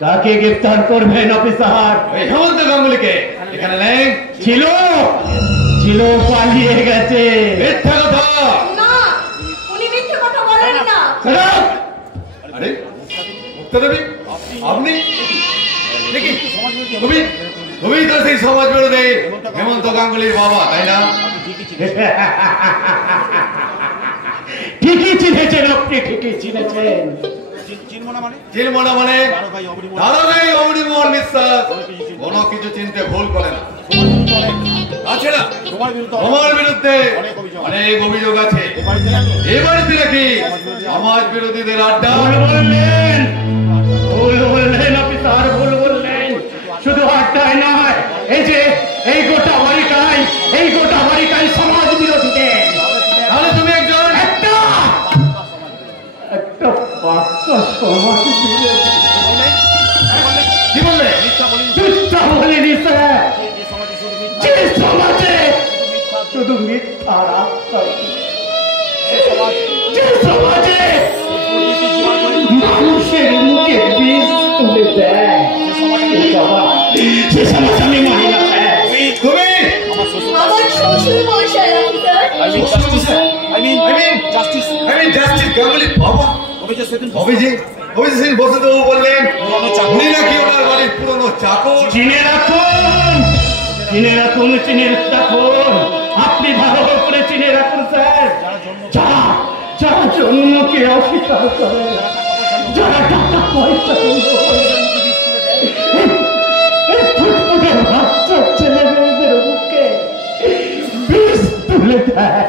কাকে গ্রেফতার করবেন অফিসার? হেমন্ত গাঙ্গুলিকে। এখানে নেই ছিল ছিল পালিয়ে গেছে। মিথ্যা কথা। না, উনি মিথ্যা কথা বলেন না। আরে মুক্তা দেবী, আপনি দেখি তুমি তো সেই সমাজ বিরোধী হেমন্ত গাঙ্গুলির বাবা, তাই না? ঠিকই চিনেছেন আপনি, ঠিকই চিনেছেন। চিনমনা মানে দাদাভাই অমরিমোহন বিশ্বাস কোনো কিছু চিনতে ভুল করে না। আছে না তোমার বিরুদ্ধে অনেক অভিযোগ আছে। এবারে নাকি সমাজ বিরোধীদের আড্ডা। ভুল বললেন অফিসার, ভুল বললেন। শুধু আড্ডায় নয়, এই যে এই গোটা বাড়িটাই সমাজ বিরোধীদের। তাহলে তুমি একজন একটা পাক্কা সমাজ বিরোধী। কি বললে? মিথ্যা বলিনি স্যার। যে সমাজে শুধু মিথ্যা রাস্তা, যে সমাজে মানুষের মুখে বিষ তুলে দেয়, সে সমাজ আমি মানি না স্যার। তুমি আমার শ্বশুর মশাই অফিসার। জাস্টিস গাঙ্গুলির বাবা। অভিজিৎ বসুদেব বললেন উনি নাকি ওনার বাড়ির পুরনো চাকর। চিনে রাখুন। আপনি ভালো করে চিনে রাখুন স্যার। যারা জন্মকে অস্বীকার করে, যারা টাকা পয়সা বাচ্চা ছেলে মেয়েদের মুখে বিষ তুলে দেয়,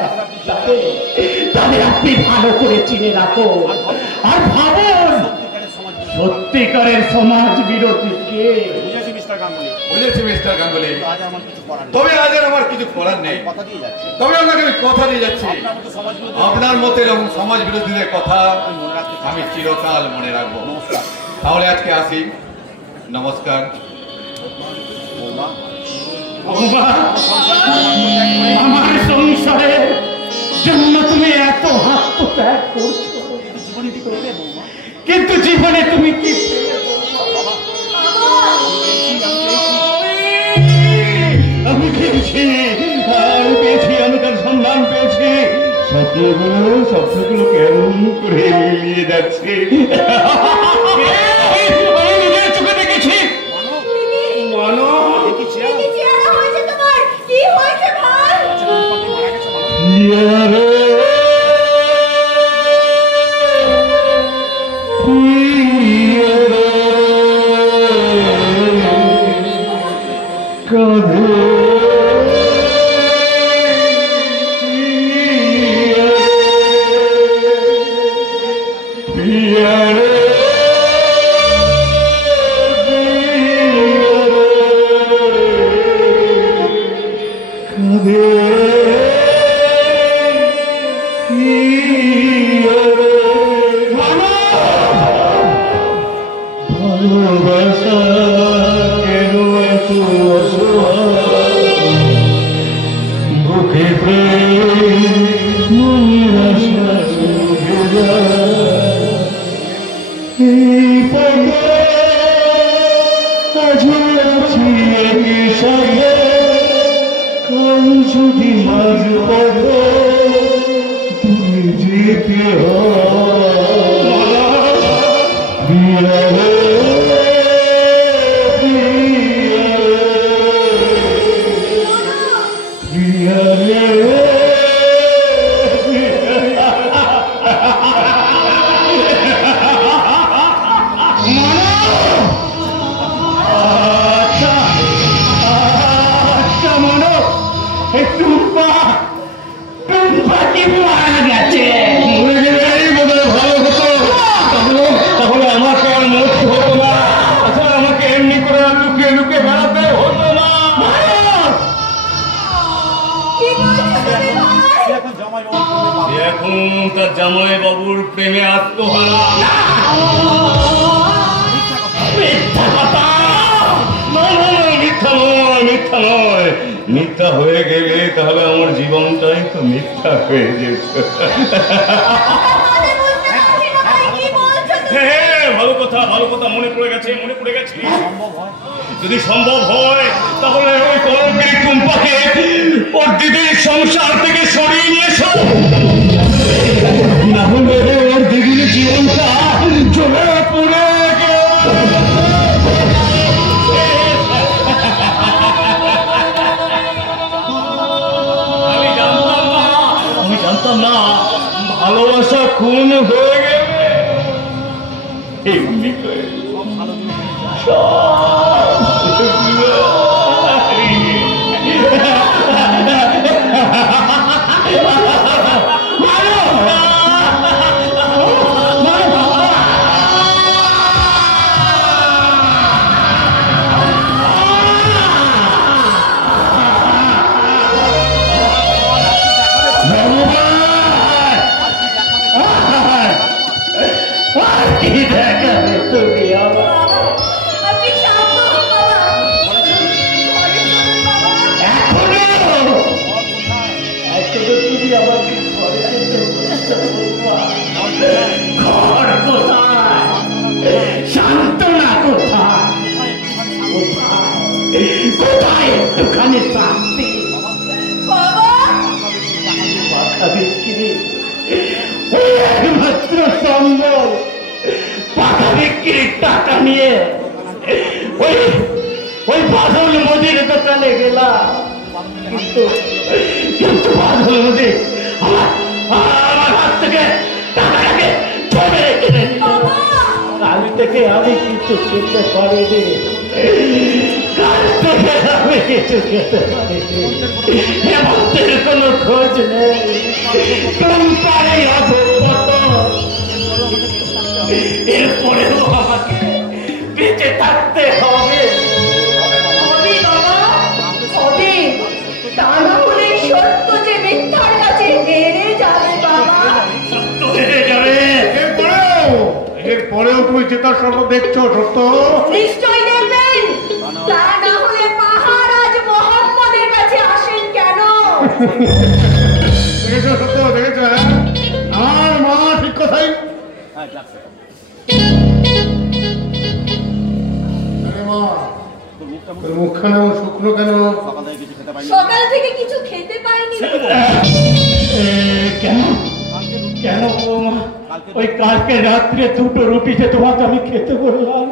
তাদের আপনি ভালো করে চিনে রাখুন। আর ভাবুন সত্যিকারের সমাজ বিরোধী কে। বুঝেছি মিস্টার গাঙ্গুলি, তবে আজ আর আমার কিছু করার নেই। তবে আপনাকে আমি কথা দিয়ে যাচ্ছি, আপনার মতে এরকম সমাজ বিরোধীদের কথা আমি চিরকাল মনে রাখবো। তাহলে আজকে আসি, নমস্কার। আমার সংসারের জন্য তুমি এত আত্মত্যাগ করছো, কিন্তু জীবনে তুমি কি আমি পেয়েছি, আমি তার সন্ধান পেয়েছি। স্বপ্নগুলো কেমন করে মিলিয়ে যাচ্ছে। চোখে দেখেছি। জামাই বাবুর প্রেমে আত্মহারা। মিথ্যা নয়, মিথ্যা হয়ে গেলে তাহলে আমার জীবনটাই তো মিথ্যা হয়ে যেত। ভালো কথা মনে পড়ে গেছে। যদি সম্ভব হয় তাহলে ওই কলঙ্কের টুম্পাকে ওর দিদির সংসার থেকে সরিয়ে নিয়ে এসো, না হলে ওর দিদির জীবনটা চলে পড়ে আমি জানতাম না ভালোবাসা খুন হয়ে গেলে এমনি করে টাকা নিয়ে ওই বাদল মোদির দোকানে গেলাম, কিন্তু বাদল মোদি আমার হাত থেকে টাকাটাকে চলে রেখে দিল। কাল থেকে আমি কিছু খেতে পারিনি, কাল থেকে আমি কিছু খেতে পারিনি। হেমন্তের কোনো খোঁজ নেই, টুম্পারই এরপরেও আমাকে বেঁচে থাকতে হবে। তা না হলে সত্য যে মিথ্যার কাছে হেরে যাবে বাবা। সত্য হেরে যাবে। এরপরেও তুমি যেটা স্বপ্ন দেখছো সত্য নিশ্চয়ই দেখবেন, তা না হলে মহারাজ মোহাম্মদের কাছে আসেন কেন? দেখেছো সত্য, দেখেছো? আমার মা ঠিক কথাই। মুখখানা শুকনো কেন? সকাল থেকে কিছু খেতে পাইনি। কেন কেন ওই কালকে রাত্রে দুটো রুটিতে তোমাকে আমি খেতে বললাম।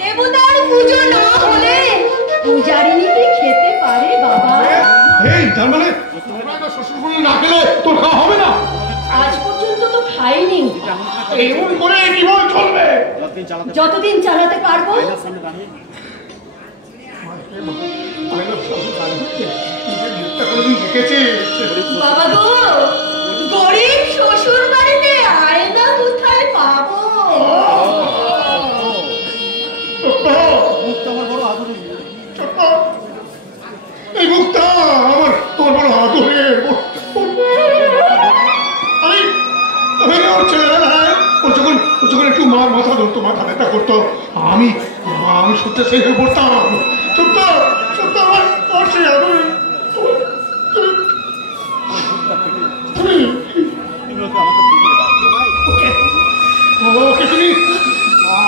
দেবতার পুজো না হলে পূজারিনীকে খেতে পারে বাবা। এই তার মানে শ্বশুর না খেলে তোর খাওয়া হবে না? আজ পর্যন্ত তো খাইনি। এমন করে কিভাবে চলবে? যতদিন চালাতে পারবো। বাবা গো, গরিব শ্বশুর বাড়িতে আয়না কোথায় পাবো? এই মুখটা আমার বড় আদরের। যখন একটু মাথা ধরতো, মাথা ব্যথা করতো, আমি সত্যি সেই হয়ে পড়তাম। সত্য সত্য আমার সেই আদরের। ওকে তুমি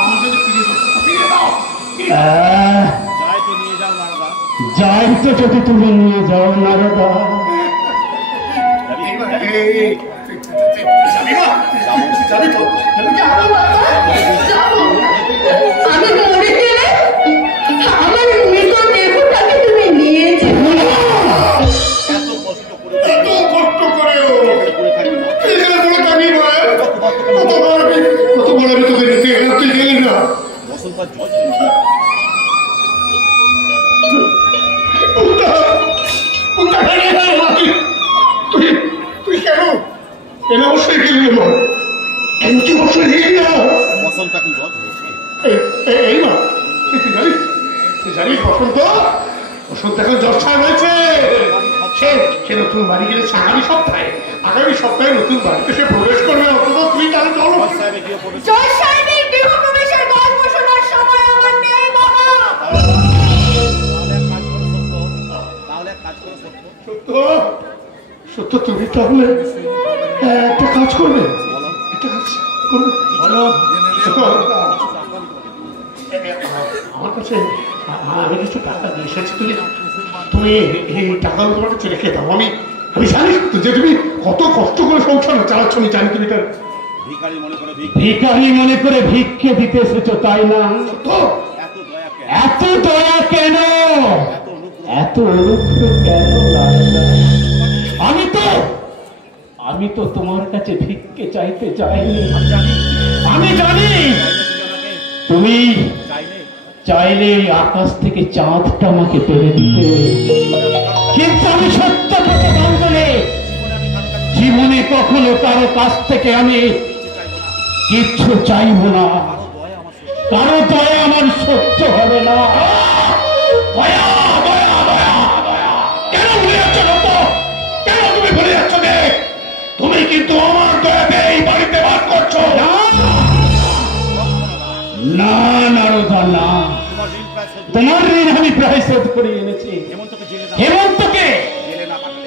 আমাদের ফিরিয়ে দাও। যাই তো যদি তুমি নিয়ে যাও নারদা। আমি মরে গেলে আমার মৃত দেহটাকে তুমি নিয়ে যাবে। কষ্ট করেও কতবার আমি তোকে তুই গেলি না। তুই কেন কেন অবশ্যই গেলি না? কেন কি অবশ্যই গেলি না? এই মা, তুই জানিস বসন্ত এখন জ্বর ছাড়া হয়েছে। সে নতুন বাড়ি গেছে আগামী সপ্তাহে নতুন বাড়িতে সে প্রবেশ করবে। অন্তত তুই তার জল জয় সাহেবের গৃহ প্রবেশের গল্প শোনার সময় আমার নেই বাবা। সত্য তুমি তাহলে একটা কাজ করবে? আমার কাছে আমি কিছু টাকা দিয়ে এসেছি। তুমি এই টাকাগুলো তোমার কাছে রেখে দাও। আমি জানি যে তুমি কত কষ্ট করে সংসার চালাচ্ছ। আমি জানি তুমি তার ভিখারি মনে করে ভিক্ষে দিতে এসেছো, তাই না? এত দয়া কেন, এত অনুগ্রহ কেন নারদা? আমি তো তোমার কাছে ভিক্ষে চাইতে চাইনি। আমি জানি তুমি চাইলে আকাশ থেকে চাঁদটা আমাকে পেরে দিতে, কিন্তু আমি সত্য কথা বলবো, জীবনে কখনো কারো কাছ থেকে আমি কিচ্ছু চাইব না। কারো দয়া আমার সহ্য হবে না। দয়া দয়া দয়া দয়া কেন ভুলে যাচ্ছ? কেন তুমি ভুলে যাচ্ছ? তুমি কিন্তু আমার দয়াতে এই বাড়িতে বাস করছো না নারদা, না। তোমার ঋণ আমি প্রায় শোধ করে এনেছি।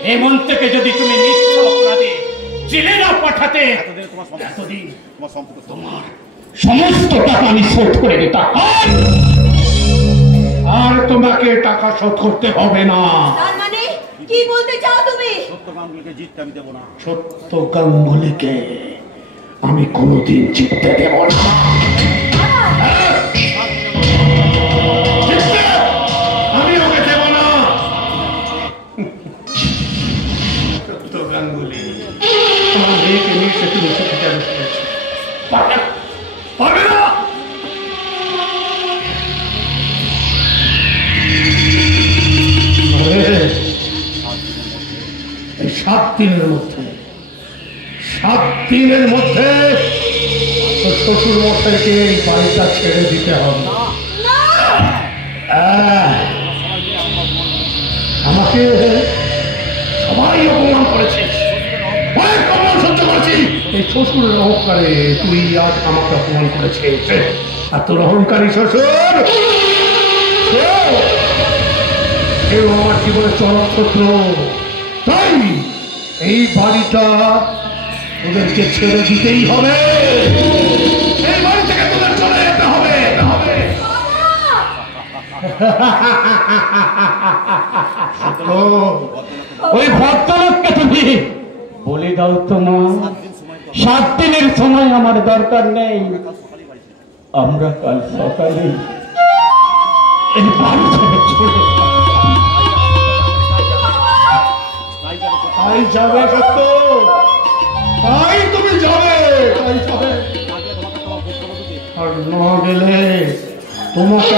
হেমন্তকে যদি তুমি নিঃস্ব অপরাধে জেলে না পাঠাতে, এতদিন তোমার সমস্ত টাকা আমি শোধ করে দিতাম। আর তোমাকে টাকা শোধ করতে হবে না। তার মানে কি বলতে চাও তুমি? সত্য গাঙ্গুলিকে আমি কোনোদিন জিততে দেব না। আমি ওকে দেব না। সত্য গাঙ্গুলি তোমার মেয়েকে নিয়ে সে তুমি পারবে না। এই 7 দিনের মধ্যে শ্বশুর মশাইকে এই বাড়িটা ছেড়ে দিতে হবে। আমাকে সবাই অপমান করেছে, অনেক অপমান সহ্য করেছি। এই শ্বশুরের অহংকারে তুই আজ আমাকে অপমান করেছিস। আর তোর অহংকারী শ্বশুর কেউ আমার জীবনের চরম শত্রু। তাই এই বাড়িটা ওদেরকে ছেড়ে দিতেই হবে। এই বাড়ি থেকে তোদের চলে যেতে হবে। ওই ভদ্রলোককে তুমি বলে দাও তো মা, 7 দিনের সময় আমার দরকার নেই। আমরা কাল সকালে এই বাড়ি থেকে চলে তাই যাবে। সত্য তাই তুমি যাবে, আর না গেলে তোমাকে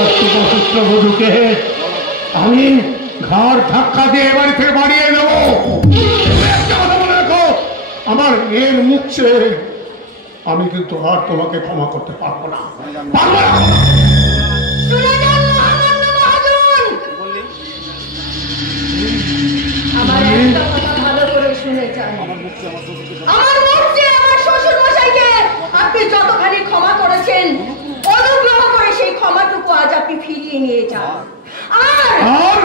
পুত্রবধূকে আমি ঘর ধাক্কা দিয়ে এ বাড়ি থেকে বাড়িয়ে নেব। একটা কথা মনে রাখো, আমার মেয়ের মুখ চেয়ে আমি কিন্তু আর তোমাকে ক্ষমা করতে পারবো না, পারবো না। শুনে যান মহামান্য মহাজন, আমার একটা কথা ভালো করে শুনে যান। আমার মুখ চেয়ে আমার শ্বশুর মশাইকে আপনি যতখানি ক্ষমা করেছেন, অনুগ্রহ করে সেই ক্ষমাটুকু আজ আপনি ফিরিয়ে নিয়ে যান। আর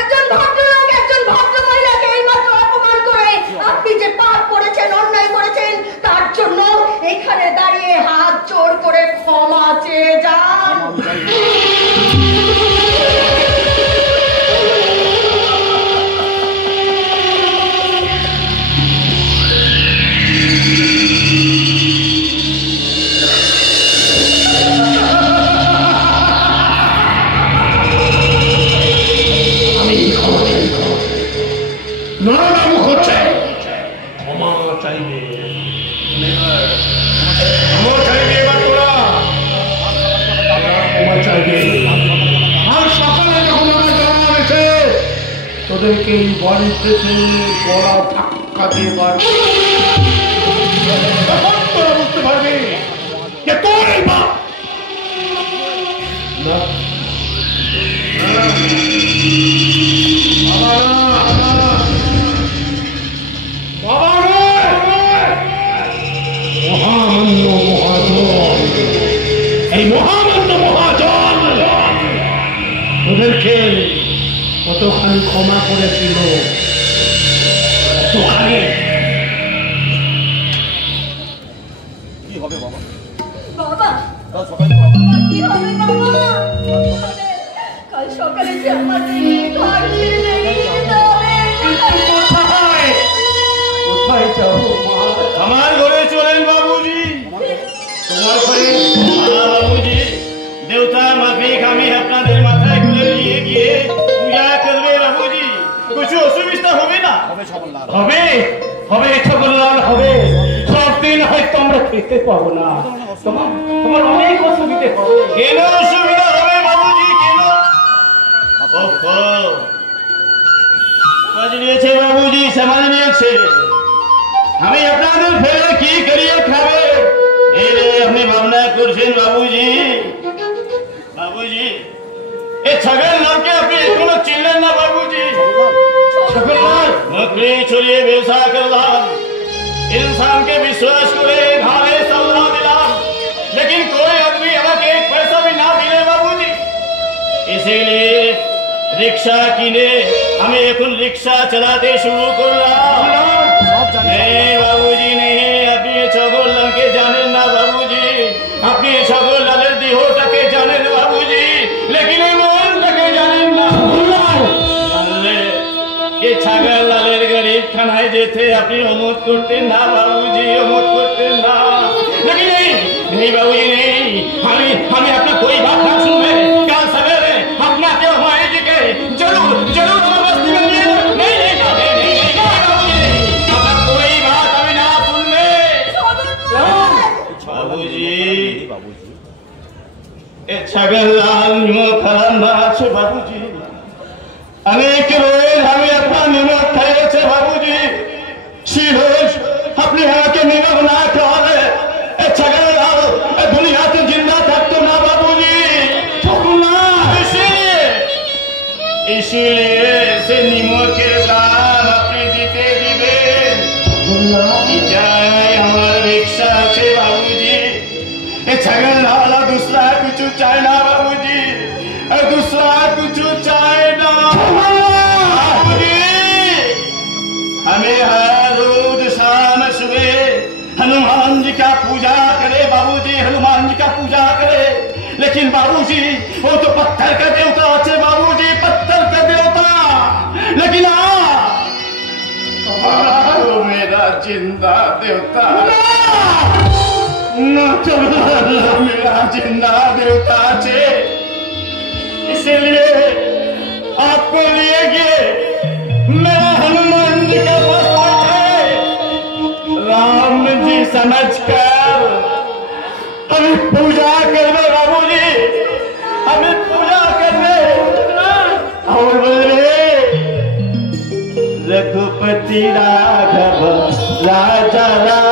একজন ভদ্রলোক, একজন ভদ্র মহিলাকে এইমাত্র অপমান করে আপনি যে পাপ করেছেন, অন্যায় করেছেন, তার জন্য এখানে দাঁড়িয়ে হাত জোড় করে ক্ষমা চেয়ে যান। তোদেরকে এই বাড়িতে বড় ধাক্কা দিয়ে তোরা বুঝতে পারবি যে তোর এই বাপ মহামান্য মহাজন, এই মহামান্য মহাজন ওদেরকে কতখানি ক্ষমা করেছিল, কতখানি। কি হবে বাবা? বাবা কাল সকালে কি হবে বাবা? কাল সকালে যে আমাদের ঘর ছেড়ে যেতে হবে। কোথায় যাবো মা? আমার ঘরে চলেন বাবুজি। তোমার ঘরে? বাবুজি, দেবতার মাফিক আমি আপনাদের মাথায় খুলে নিয়ে গিয়ে পূজা করবে বাবুজি। কিছু অসুবিধা হবে না? হবে হবে ছোটলাল হবে। সব দিন হয়তো আমরা খেতে পাবো না, তোমার অনেক অসুবিধে হবে। কেন অসুবিধা হবে বাবুজি? কেন? সমাজ নিয়েছে বাবুজি, সমাজ নিয়েছে। আমি আপনাদের ফেলে কি করিয়ে খাবে আপনি ভাবনা করছেন বাবুজি? বাবুজি, এই ছাগল নামকে আপনি এখনো চিনলেন না বাবুজি? नौकरी छोड़िए व्यवसाय करलाम, इंसान के विश्वास करे घाले सल्ला दिलाम, लेकिन कोई आदमी हमें एक पैसा भी ना दिले बाबूजी। इसीलिए रिक्शा किने हमें एक रिक्शा चलाते शुरू करलाम। नहीं बाबूजी नहीं, अपनी छगल लाल के जाने ना बाबूजी, अपनी छगल लालेर देहोटा के जाने ना बाबूजी, लेकिन मन के जाने ना। ये छागल लालेर गरीब खानाয় যেতে আপনি অমত করতেন না বাবুজি, অমত করতেন না। लेकिन नहीं बाबूजी नहीं, আমি আপনার कोई बात ना सुनবে। कल सवेरे अपना के हमारे जी के जरूर जरूर बस्ती में नहीं नहीं बाबूजी, अपना कोई बात আমি না শুনবে বাবুজি। এ ছাগল লাল নিমো খারাপ না আছে বাবুজি, अनेक रोज हमें अपना निमक खाए बाबूजी। शिरोज अपने यहाँ के निमक ना खावे छगल लाल दुनिया से जिंदा तक तो ना बाबूजी। इसीलिए से निमक के दाम अपने दीते दिवे हमारे रिक्शा से बाबूजी। छगल लाल दूसरा कुछ चाहे ना बाबूजी, दूसरा कुछ चाहे ना। हमें हर रोज शाम सुबह हनुमान जी का पूजा करे बाबूजी, हनुमान जी का पूजा करे। लेकिन बाबूजी वो तो पत्थर का देवता है बाबूजी, पत्थर का देवता। लेकिन तो मेरा जिंदा देवता न मेरा जिंदा देवता है। इसलिए आपको लिए गए मेरा हनुमान जी का पास है, राम जी समझकर हमें पूजा करने बाबूजी, हमें पूजा करने और बोले रघुपति राघव राजा राम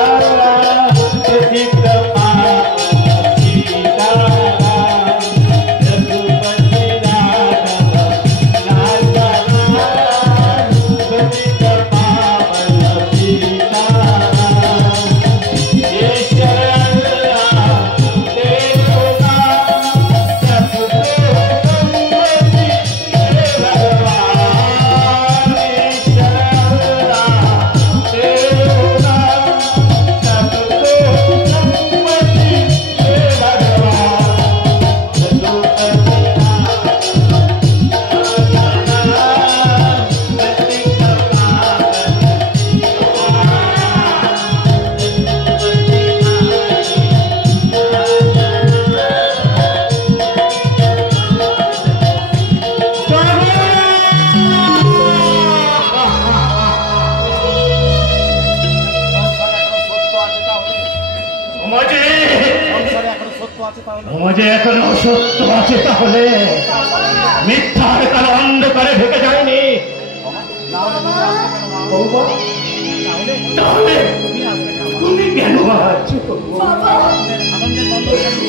সমাজে এখনো সত্য আছে, তাহলে মিথ্যার কালো অন্ধকারে ঢেকে যায়নি। তাহলে তুমি কেন আছো?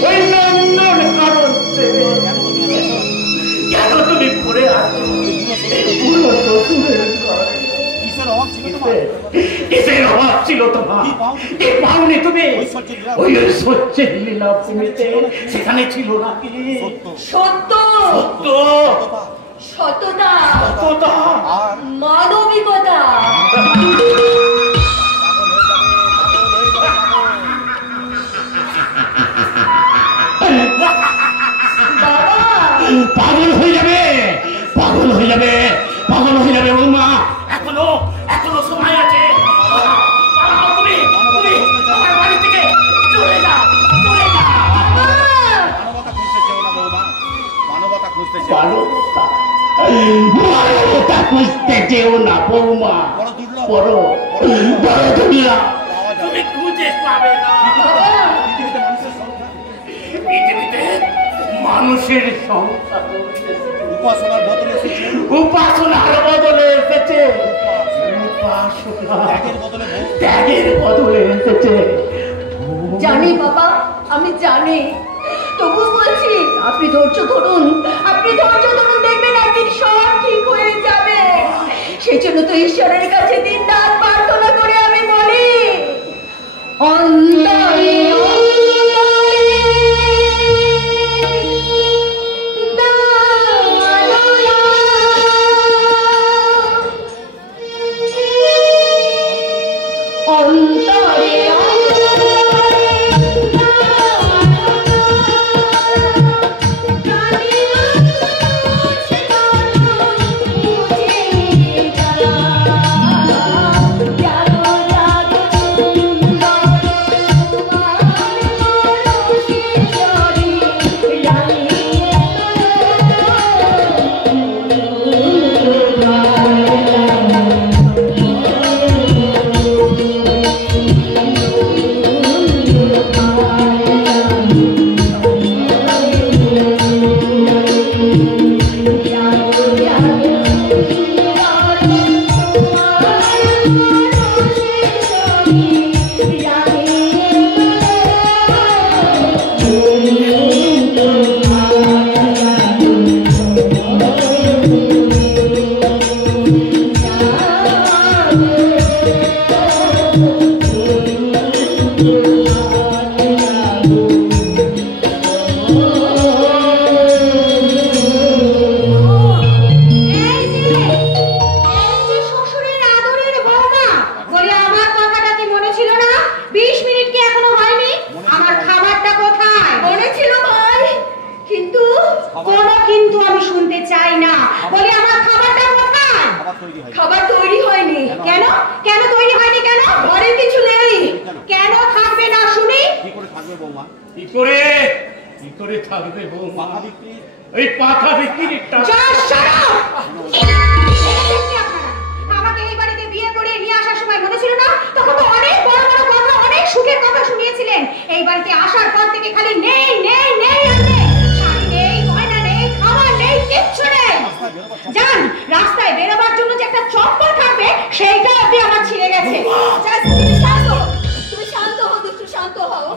ওই নন্দন কারণ কেন তুমি পড়ে আছো? কিসের অভাব ছিল তোমার? কি পাওনি তুমি? ওই সত্যের লীলা ভূমিতে সেখানে ছিল নাকি সত্য, সত্য, সততা, সততা, মানবিকতা? পাগল হয়ে যাবে, পাগল হয়ে যাবে, পাগল হয়ে যাবে বৌমা। এখনো এখনো সময় আছে। তুমি তুমি আমার বাড়ি থেকে চলে যাও, চলে যাও। মানবতা খুঁজতে চেও না বৌমা, মানবতা খুঁজতে চেও। মানবতা খুঁজতে চেও না বৌমা, বড় বড় দুর্লভ, তুমি খুঁজে পাবে না। পৃথিবীতে মানুষের সংসার উপাসনার বদলে এসেছে, উপাসনার বদলে এসেছে, ত্যাগের বদলে এসেছে। জানি বাবা, আমি জানি, তবু বলছি আপনি ধৈর্য ধরুন, আপনি ধৈর্য ধরুন, দেখবেন একদিন সব ঠিক হয়ে যাবে। সেই জন্য তো ঈশ্বরের কাছে দিন রাত প্রার্থনা করে আমি বলি, অন্তরে খাবার তৈরি হয়নি কেন? কেন তৈরি হয়নি কেন? ঘরে কিছু নেই কেন? থাকবে না শুনি? কি করে থাকবে বৌমা? কি করে থাকবে বৌমা? ওই পাখা বিক্রির টাকা। আমাকে এই বাড়িতে বিয়ে করে নিয়ে আসার সময় মনে ছিল না? তখন তো অনেক বড় বড় কথা, অনেক সুখের কথা শুনিয়েছিলেন। এই বাড়িতে আসার পর থেকে খালি নেই নেই নেই, শাড়ি নেই, গয়না নেই, খাবার নেই, কিচ্ছু নেই। চপ্পল থাকবে সেইটা অব্দি আমার ছিঁড়ে গেছে। তুমি শান্ত হও, তুমি শান্ত হও, দুষ্টু শান্ত হও।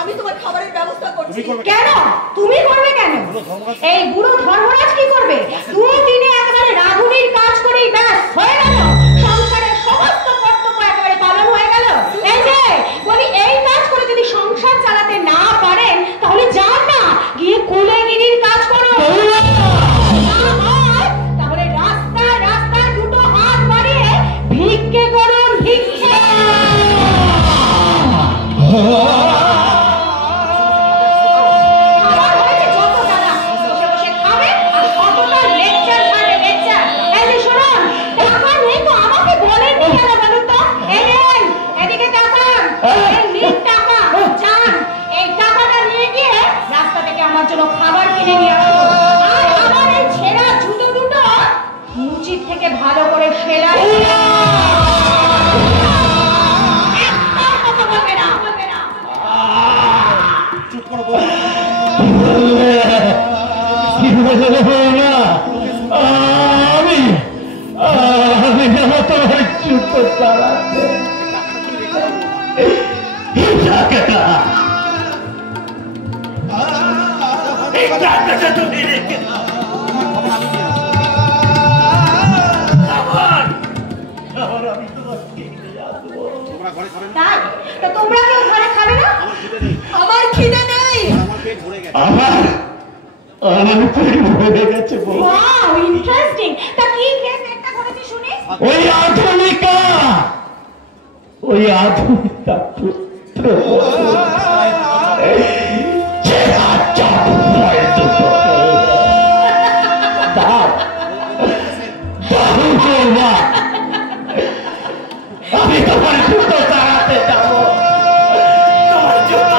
আমি তোমার খাবারের ব্যবস্থা করছি। কেন তুমি করবে কেন? এই বুড়ো ধর্মরাজ কি করবে? 2 দিনে একেবারে রাধুনির কাজ করেই ব্যাস হয়ে গেল, সংসারের সমস্ত কর্তব্য একেবারে পালন হয়ে গেল। এই যে বলি, এই কাজ করে যদি সংসার চালাতে না পারেন তাহলে যান না, গিয়ে কুলেগিরির কাজ করো। তাহলে রাস্তায় রাস্তায় 2টো হাত বাড়িয়ে ভিক্ষে করুন, ভিক্ষে। আমার হয়েছে যত দাদা, বসে বসে খাবে আর কতটা লেকচার খাবে, লেকচার। এই যে শুনুন, টাকা নেই তো আমাকে বলেন কেন বলুন তো? এই নেন, এদিকে তাকান, এই নিন টাকা, যান এই টাকাটা নিয়ে গিয়ে রাস্তা থেকে আমার জন্য খাবার কিনে নিয়ে আসুন। আর আমার এই ছেঁড়া জুতো দুটো মুচির থেকে ভালো করে সেলাই একটা কথা বলবে না, বলবে না। চুপ করো বউ। আমি তোমার জুতো চালাতে তুমি রেখে দাও। আমি তোমাকে তাই তো তোমরা কেউ ঘরে খাবে না? আমার খিদে নেই। আমার পেট ভরে গেছে। Wow, interesting. তা কি খেয়ে পেটটা ভরেছি শুনি? ওই আধুনিকা পুত্র আমি তোমার জুতো চালাতে যাবো। তোমার জুতো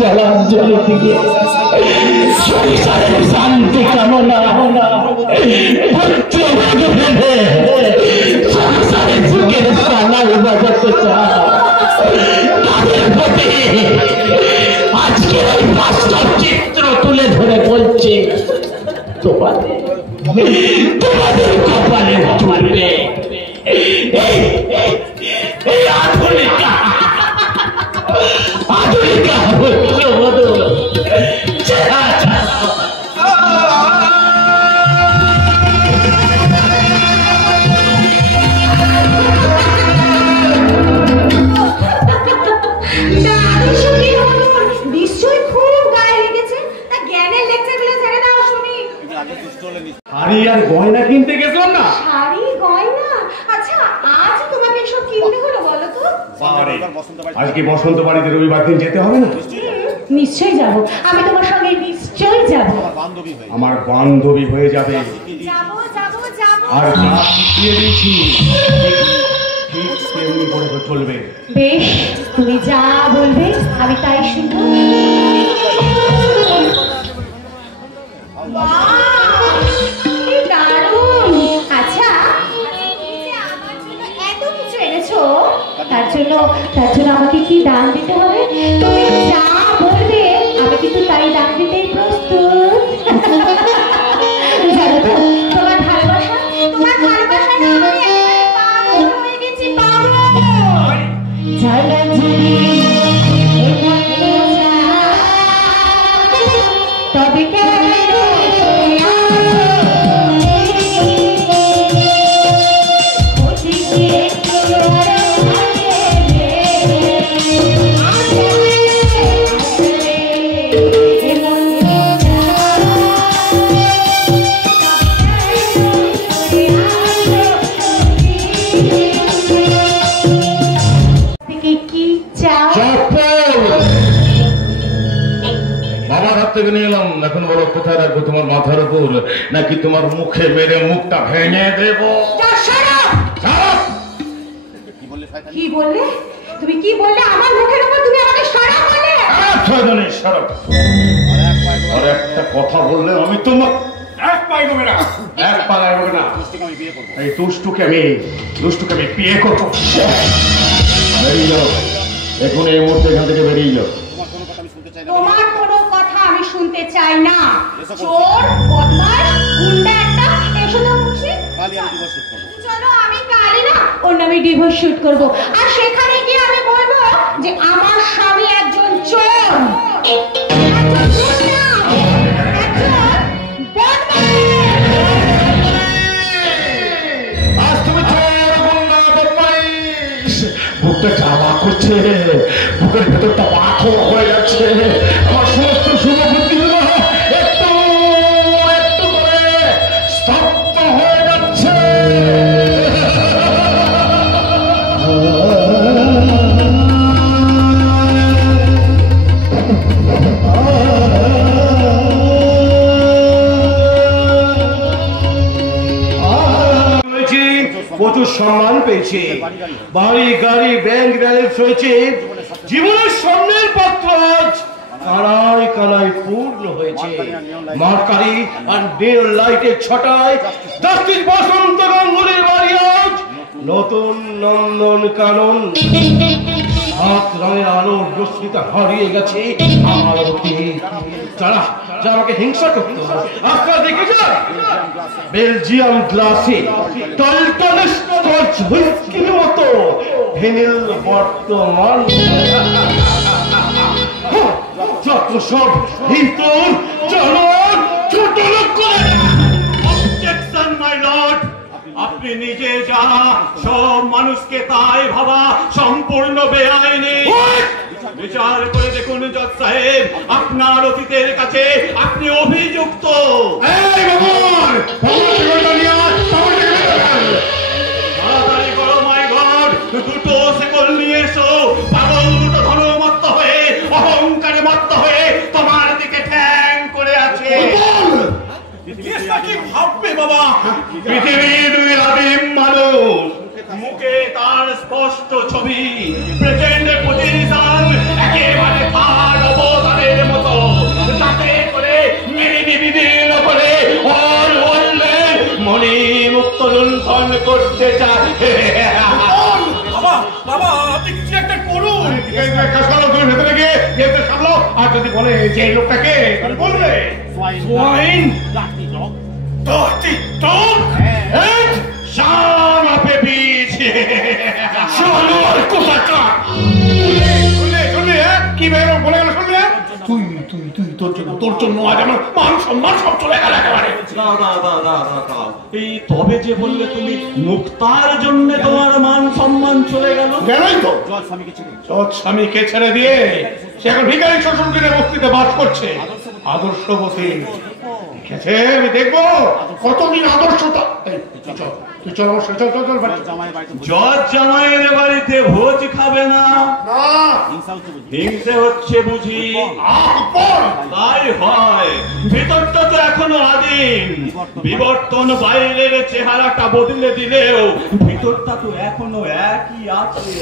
জলাঞ্জলি দিয়ে সংসারের শান্তি কামনা সংসারের সুখের সালাল বাজাতে চায় তাদের প্রতি আজকের এই বাস্তব চিত্র তুলে ধরে বলছে, তোমাদের কপালে চলবে এই আধুনিকা পুত্রবধূ। নিশ্চয়ই খুব গায়ে লেগেছে। তা জ্ঞানের লেকচারগুলো ছেড়ে দাও শুনি। শাড়ি আর গয়না কিনতে গেছিলাম না। শাড়ি গয়না? আচ্ছা, আজ তোমাকে এসব কিনতে হলো বলো তো? আজকে বসন্ত বাড়িতে রবিবার দিন যেতে হবে না? নিশ্চয়ই যাব, আমি তোমার সঙ্গে নিশ্চয়ই যাব। আমার বান্ধবী হয়ে যাবে। যাব যাব যাব। আর শিখিয়ে দিয়েছি ঠিক তেমনি করে তো চলবে। বেশ, তুমি যা বলবে আমি তাই শুনবো। কি দারুণ! আচ্ছা, আমার জন্য এত কিছু এনেছো, তার জন্য আমাকে কি দান দিতে হবে? তুমি যা বলবে আমি কিন্তু তাই দান দিতেই প্রস্তুত। জানো তো, তোমার ভালোবাসা না আমি একেবারে পাগল হয়ে গেছি, পাগল। তবে কেন থেকে নিয়ে এলাম। এখন বলো কোথায় রাখবো, তোমার মাথার উপর নাকি তোমার মুখে মেরে মুখটা ভেঙে দেবো? কি বললে তুমি? কি বললে? আমার মুখের উপর তুমি আমাকে সরাব বললে? আর একটা কথা বললে আমি তোমার এক পা এগোবে না। এই দুষ্টুকে আমি বিয়ে করবো। বেরিয়ে যাও এখন, এই মুহূর্তে এখান থেকে বেরিয়ে যাও। তোমার কোনো কথা আমি শুনতে চাই না। চোর, বদমাশ, গুন্ডা একটা, এসো তো বলছি। চলো আমি কালই না ওর নামে ডিভোর্স শুট করব, আর সেখানে গিয়ে আমি বলবো যে আমার স্বামী একজন চোর, একজন গুন্ডা, একজন বদমাশ। আজ তুমি চোর, গুন্ডা, বদমাইশ। বুকটা জ্বালা করছে, বুকের ভেতরটা বাঁকো হয়ে যাচ্ছে। আমার সমস্ত শুভ বুদ্ধিগুলো একটু একটু করে স্তব্ধ হয়ে যাচ্ছে। প্রচুর সম্মান পেয়েছে, বাড়ি গাড়ি ব্যাংক ব্যালেন্স হয়েছে, জীবনের স্বর্ণের পাত্র আজ কানায় কানায় পূর্ণ হয়েছে। মার্কারি আর নীল লাইটের ছটায় জাস্টিস বসন্ত গাঙ্গুলির বাড়ি আজ নতুন নন্দন কানন। হাত রঙের আলোর রশ্মিতা হারিয়ে গেছে আমার অতীত। যারা আমাকে হিংসা করতো আজকাল দেখে যায় বেলজিয়াম গ্লাসে টলটলে স্কচ হুইস্কির মতো ভেনিল বর্তমান। যত সব হিন্দুর জানোয়ার ছোট লোক করে। অবজেকশন মাই লর্ড, আপনি নিজে যা সব মানুষকে তাই ভাবা সম্পূর্ণ বেআইনি। বিচার করে দেখুন জজ সাহেব, আপনার অতীতের কাছে আপনি অভিযুক্ত। তাড়াতাড়ি করো মাই গড, দুটো শেকল নিয়ে এসো। পাগল দুটো ধর্মমত্ত হয়ে অহংকারে মত্ত হয়ে তোমার দিকে ঠ্যাং করে আছে। কি ভাববে বাবা? পৃথিবীর দুই আদিম মানুষ, মুখে তার স্পষ্ট ছবি, প্রেজেন্ট পজিশন একেবারে তার অবতারের মতো। তাতে করে মেনে বিদিন করে অল ওয়ার্ল্ডের মনি মুক্ত লুণ্ঠন করতে চায়। বাবা বাবা, আপনি কিছু একটা করুন। ভেতরে গিয়ে সামলো, আর যদি বলে যে এই লোকটাকে বলবে swine dirty dog, and son of a bitch. শালোর কোথাকার। শুনলি কি বেরো বলে গেল? শুনলি তুই তুই তুই তোর জন্য আজ আমার মান সম্মান সব চলে গেল একেবারে। এই তবে যে বললে তুমি মুক্তার জন্য তোমার মান সম্মান চলে গেল। গেলই তো জজ স্বামীকে ছেড়ে দিয়ে সে এখন ভিখারি শ্বশুর কিনে বস্তিতে বাস করছে। আদর্শবতী দেখেছে, আমি দেখবো কতদিন আদর্শতা। তুই চল অবশ্যই, চল চল চল। জজ জামাইয়ের বাড়িতে ভোজ খাবে না, হিংসে হচ্ছে বুঝি? তাই হয়, ভিতরটা তো এখনো আদিম। বিবর্তন বাইরের চেহারাটা বদলে দিলেও ভিতরটা তো এখনো একই আছে।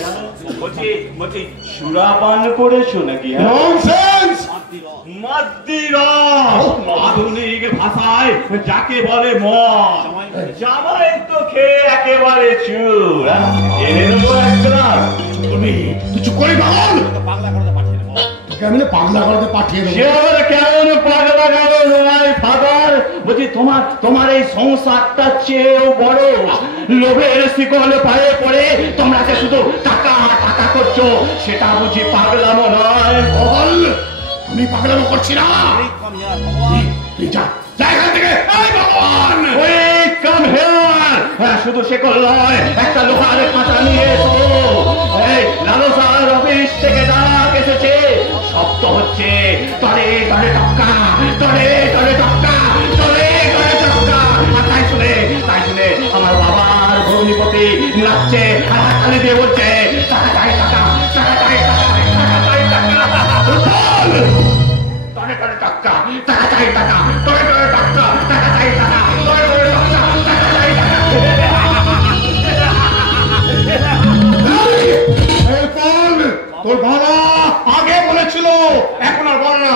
বলছি সুরাপান করেছো নাকি? ননসেন্স! আধুনিক ভাষায় যাকে বলে মদ। জামাই তো খেয়ে একেবারে চুর। এনে নেবো এক গ্লাস। তুই চুপ করে পাগল, আমি পাগলা করতে পাঠিয়ে দেবো। কেমন পাগলা গেল নয় ফাদার? বলছি তোমার এই সংসারটা চেয়েও বড়। লোভের শিকল পায়ে পড়ে তোমরা যে শুধু টাকা টাকা করছো, সেটা বুঝি পাগলামো নয়? পাগল আমি পাগলামো করছি না। তুই যা এখান থেকে। ভগবান কাম হিয়ার। শুধু শিকল নয়, একটা লোহার কাঁটা নিয়ে এসো। এই লালসার অফিস থেকে ডাক এসেছে, শব্দ হচ্ছে তরে তরে টক্কা, তরে তরে টক্কা, তরে তরে টক্কা। আর তাই শুনে আমার বাবার ভগ্নিপতি নাচছে, আর খালি দিয়ে বলছে টাকা চাই, টাকা টাকা চাই, টাকা চাই, টাকা চাই, টাকা। তরে তরে টক্কা। টাকা, টাকা চাই টাকা, তোর ডাক্তার, টাকা চাই টাকা, তোর ডাক্তার, টাকা চাই টাকা। তোর বাবা আগে বলেছিল, এখন আর বল না,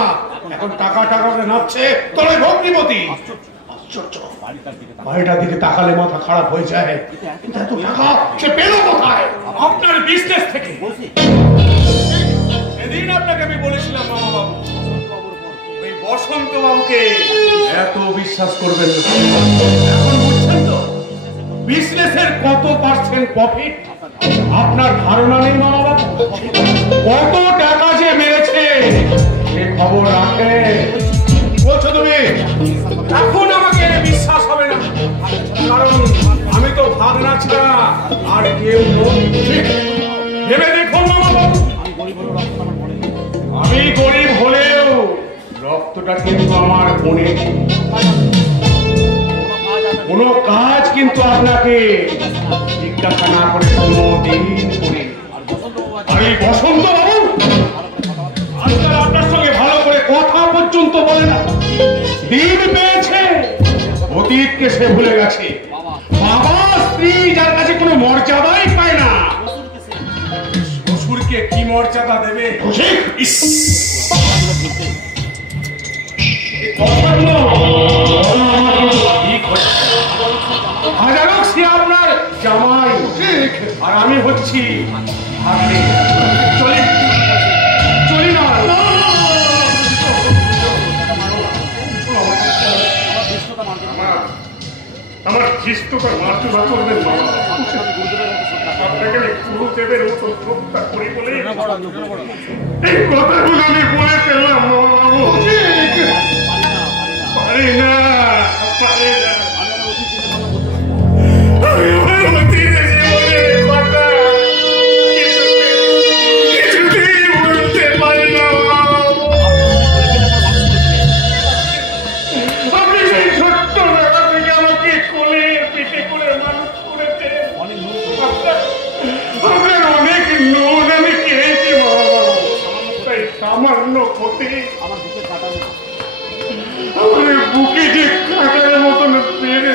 এখন টাকা টাকা করে নাচছে তোর ভগ্নিপতি। বাড়িটার দিকে তাকালে মাথা খারাপ হয়ে যায়। এত টাকা সে পেল কোথায়? আপনার বিজনেস থেকে। সেদিন আপনাকে আমি বলেছিলাম মামা বাবু, ওই বসন্ত বাবুকে এত বিশ্বাস করবেন না। এখন বুঝছেন তো বিজনেসের কত পার্সেন্ট প্রফিট আপনার ধারণা নেই মামা বাবু। কত টাকা যে মেরেছে সে খবর রাখে। বলছো তুমি এখন আমাকে বিশ্বাস হবে না, কারণ আমি তো ভাবনা ছাড়া আর কেউ নই। ভেবে দেখুন মামা বাবু, আমি গরিব হলেও রক্তটা কিন্তু আমার মনে। কোনো কাজ কিন্তু আপনাকে জিজ্ঞাসা না করে কোনোদিন করি। আর এই বসন্ত বাবু আজকাল আপনার সঙ্গে ভালো করে কথা পর্যন্ত বলে না। দিন পেয়েছে, অতীতকে সে ভুলে গেছে। বাবা স্ত্রী যার কাছে কোনো মর্যাদাই পায় না, শ্বশুরকে কি মর্যাদা দেবে? হাজারো সে আপনার জামাই, আর আমি হচ্ছি ভাগ্নে। চলি চলি না, আমার খ্রিস্টকে মাতৃভা করবেন না। আপনাকে আমি গুরুদেবের মতো শ্রদ্ধা করি বলে এই কথাগুলো আমি বলে ফেললাম। পারি না, পারি না। আমি আমার অতীতের জীবনের কথা কিছুতেই বলতে পারি না। আপনি সেই ছোট্ট বেলা থেকে আমাকে কোলে পিঠে করে মানুষ করেছেন। আপনার অনেক নুন আমি খেয়েছি বাবা, তাই সামান্য ক্ষতি আমার বুকে যে কাটার মতন পেরে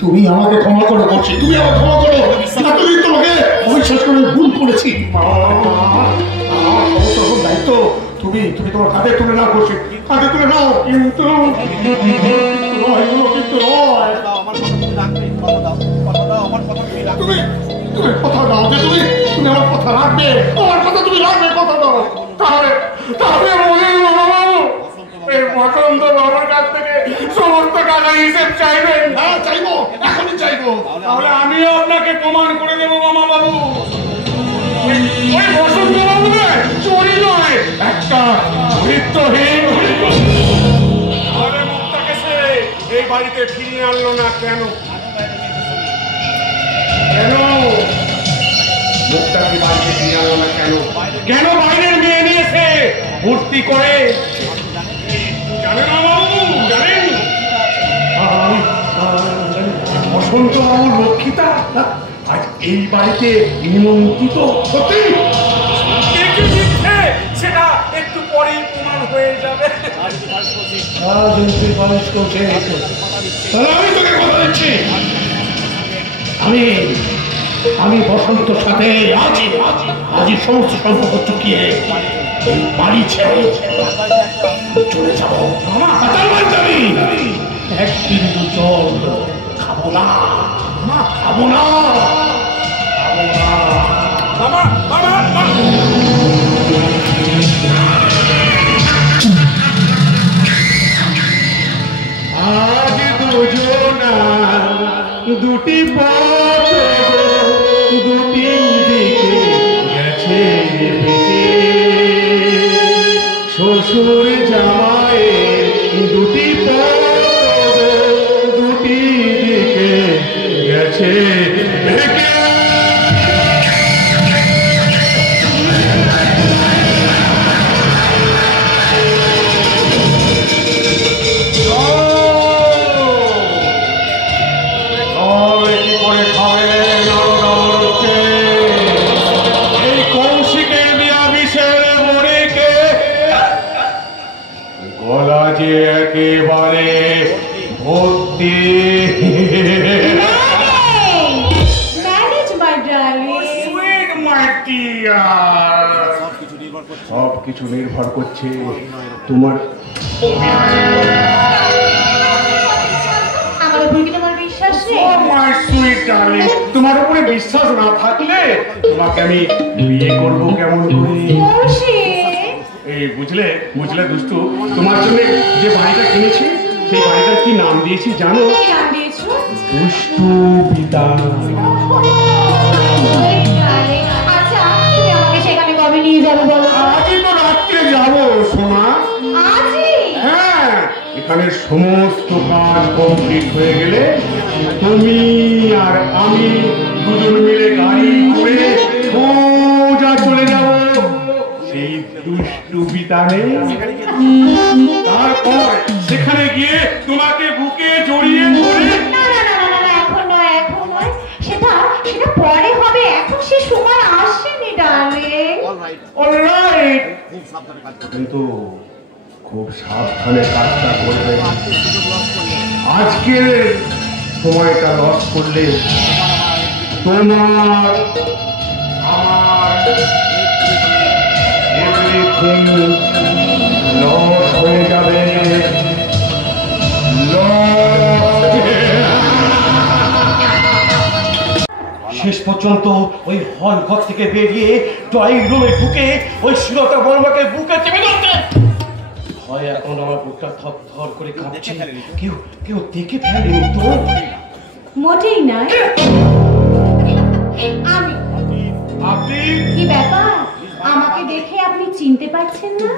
তুমি আমাকে ক্ষমা করো বলছি, তুমি আমাকে ক্ষমা করো। এতদিন তোমাকে অবিশ্বাস করে ভুল করেছি। দায়িত্ব তুমি তুমি তোমার কাঁধে তুলে নাও, করছি কাঁধে তুলে নাও, কিন্তু কিন্তু তুমি তুমি কথা দাও যে তুমি তুমি আমার কথা রাখবে, আমার কথা তুমি রাখবে, কথা দাও। তাহলে তাহলে এই বসন্ত বাবার কাছ থেকে সমস্ত টাকা হিসেব চাইবেন? হ্যাঁ চাইবো, এখনই চাইবো। তাহলে আমিও আপনাকে প্রমাণ করে দেবো মামা বাবু, ওই বসন্ত বাবু চোরই নয়, একটা চরিত্রহীন। মুক্তাকে সে এই বাড়িতে ফিরিয়ে আনলো না কেন? কেন মুক্তাকে বাড়িতে ফিরিয়ে আনলো না কেন? কেন বাইরের মেয়ে নিয়েছে ভর্তি করে? জানেন বাবু, জানেন বসন্ত বাবুর রক্ষিতা আজ এই বাড়িতে নিমন্ত্রিত। সত্যি সেটা একটু পরেই প্রমাণ হয়ে যাবে। আমি তোকে কথা দিচ্ছি, আমি বসন্তর সাথে আজই সমস্ত সম্পর্ক চুকিয়ে বাড়ি ছেড়ে চলে যাবো। এক বিন্দু জল খাবো না, খাবো না, খাবো না। আজ দুজনা দুটি পথ দুটি দিকে গেছে শ্বশুর জামাই, দুটি পথ দুটি দিকে গেছে। গলা যে একেবারে ভর্তি। সবকিছু নির্ভর করছে তোমার। তোমার উপরে বিশ্বাস না থাকলে তোমাকে আমি বিয়ে করবো কেমন করে? এই বুঝলে বুঝলে দুষ্টু, তোমার জন্য যে বাড়িটা কিনেছি সেই বাড়িটার কি নাম দিয়েছি জানো? দুষ্টু পিতা। আজই তো রাত্রে যাবো সোনা। হ্যাঁ, এখানে সমস্ত কাজ কমপ্লিট হয়ে গেলে তুমি আর আমি দুজন মিলে গাড়ি করে সোজা চলে যাব সেই দুষ্টু বিতানে। তারপর সেখানে গিয়ে তোমাকে বুকে জড়িয়ে ধরে। সেটা পরে হবে, এখন সে সময় আসেনি ডার্লিং। অলরাইট, কিন্তু খুব সাবধানে কাজটা করবে। আজকের সময়টা লস করলে তোমার আমার এভরিথিং লস হয়ে যাবে। শেষ পর্যন্ত ওই হল ঘর থেকে বেরিয়ে ড্রয়িং রুমে ঢুকে ওই সুলতা বর্মাকে বুকে চেপে ধরতে হয়। এখন আমার বুকটা থর থর করে কাঁপছে। কেউ কেউ দেখে ফেলেনি তো? মোটেই নয়। আমি। আপনি কি ব্যাপার, আমাকে দেখে আপনি চিনতে পারছেন না?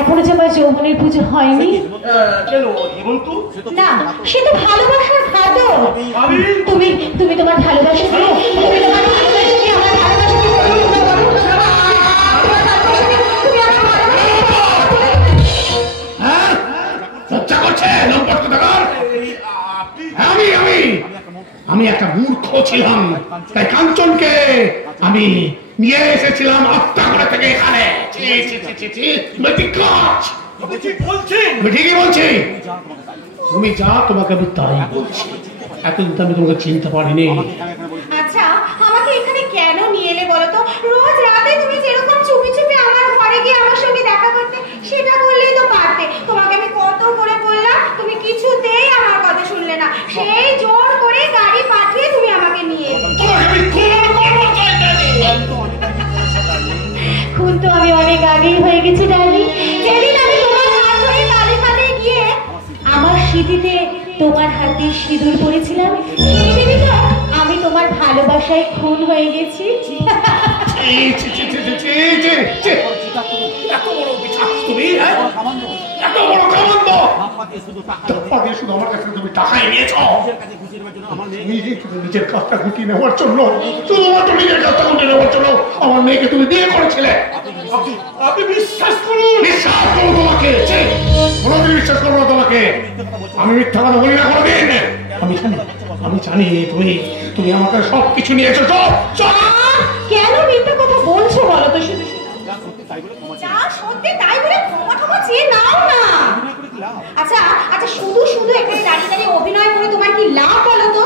এখনো যে আমার যৌবনের পুজো হয়নি। কেন হেমন্ত? না, সে তো ভালোবাসার ঘাতক। তুমি তোমার ভালোবাসা দিও, তুমি তোমার ভালোবাসা দিয়ে আমার ভালোবাসাকে পরিপূর্ণ করো। তোমার ভালোবাসা দিয়ে তুমি আমার হ্যাঁ লজ্জা করছে লম্পট কোথাকার? আমি একটা মূর্খ ছিলাম, তাই কাঞ্চনকে আমি নিয়ে এসেছিলাম আত্মাগড়া থেকে এখানে। ঠিকই বলছি, তুমি যা, তোমাকে আমি তাই বলছি। এতদিন তো আমি তোমাকে চিনতে পারিনি। আচ্ছা, আমাকে এখানে কেন নিয়ে এলে বলো তো? রোজ রাতে তুমি যেরকম চুপি চুপি আমার ঘরে গিয়ে আমার সঙ্গে দেখা করতে, সেটা করলেই তো পারতে। তোমাকে আমি কত করে বললাম, তুমি কিছুতেই আমার কথা শুনলে না। সেই জোর করে গাড়ি পাঠিয়ে তুমি আমাকে নিয়ে খুন তো আমি অনেক আগেই হয়ে গেছি ডার্লিং। যেদিন আমি তোমার হাত ধরে কালীঘাটে গিয়ে আমার স্মৃতিতে তোমার হাতে সিঁদুর পরেছিলাম, সেই দিনই তো আমি তোমার ভালোবাসায় খুন হয়ে গেছি। এত বড় বিশ্বাস তুমি, এত বড় কামান্দ। শুধু আমার কাছে তুমি টাকাই নিয়েছ। নিজের কাজটা গুটিয়ে নেওয়ার জন্য, শুধুমাত্র নিজের কাজটা গুটিয়ে নেওয়ার জন্য আমার মেয়েকে তুমি বিয়ে করেছিলে। আপনি বিশ্বাস করুন, বিশ্বাস করুন তোমাকে, কোনোদিন বিশ্বাস করবো না তোমাকে। আমি মিথ্যা কথা বলি না কোনোদিন। আমি জানি তুমি আমাকে সবকিছু নিয়েছো। কেন মিথ্যা কথা বলছো বলো তো? শুধু যা সত্যি তাই বলে ক্ষমা চেয়ে নাও না। আচ্ছা, শুধু এখানে দাঁড়িয়ে দাঁড়িয়ে অভিনয় করে তোমার কি লাভ বলো তো?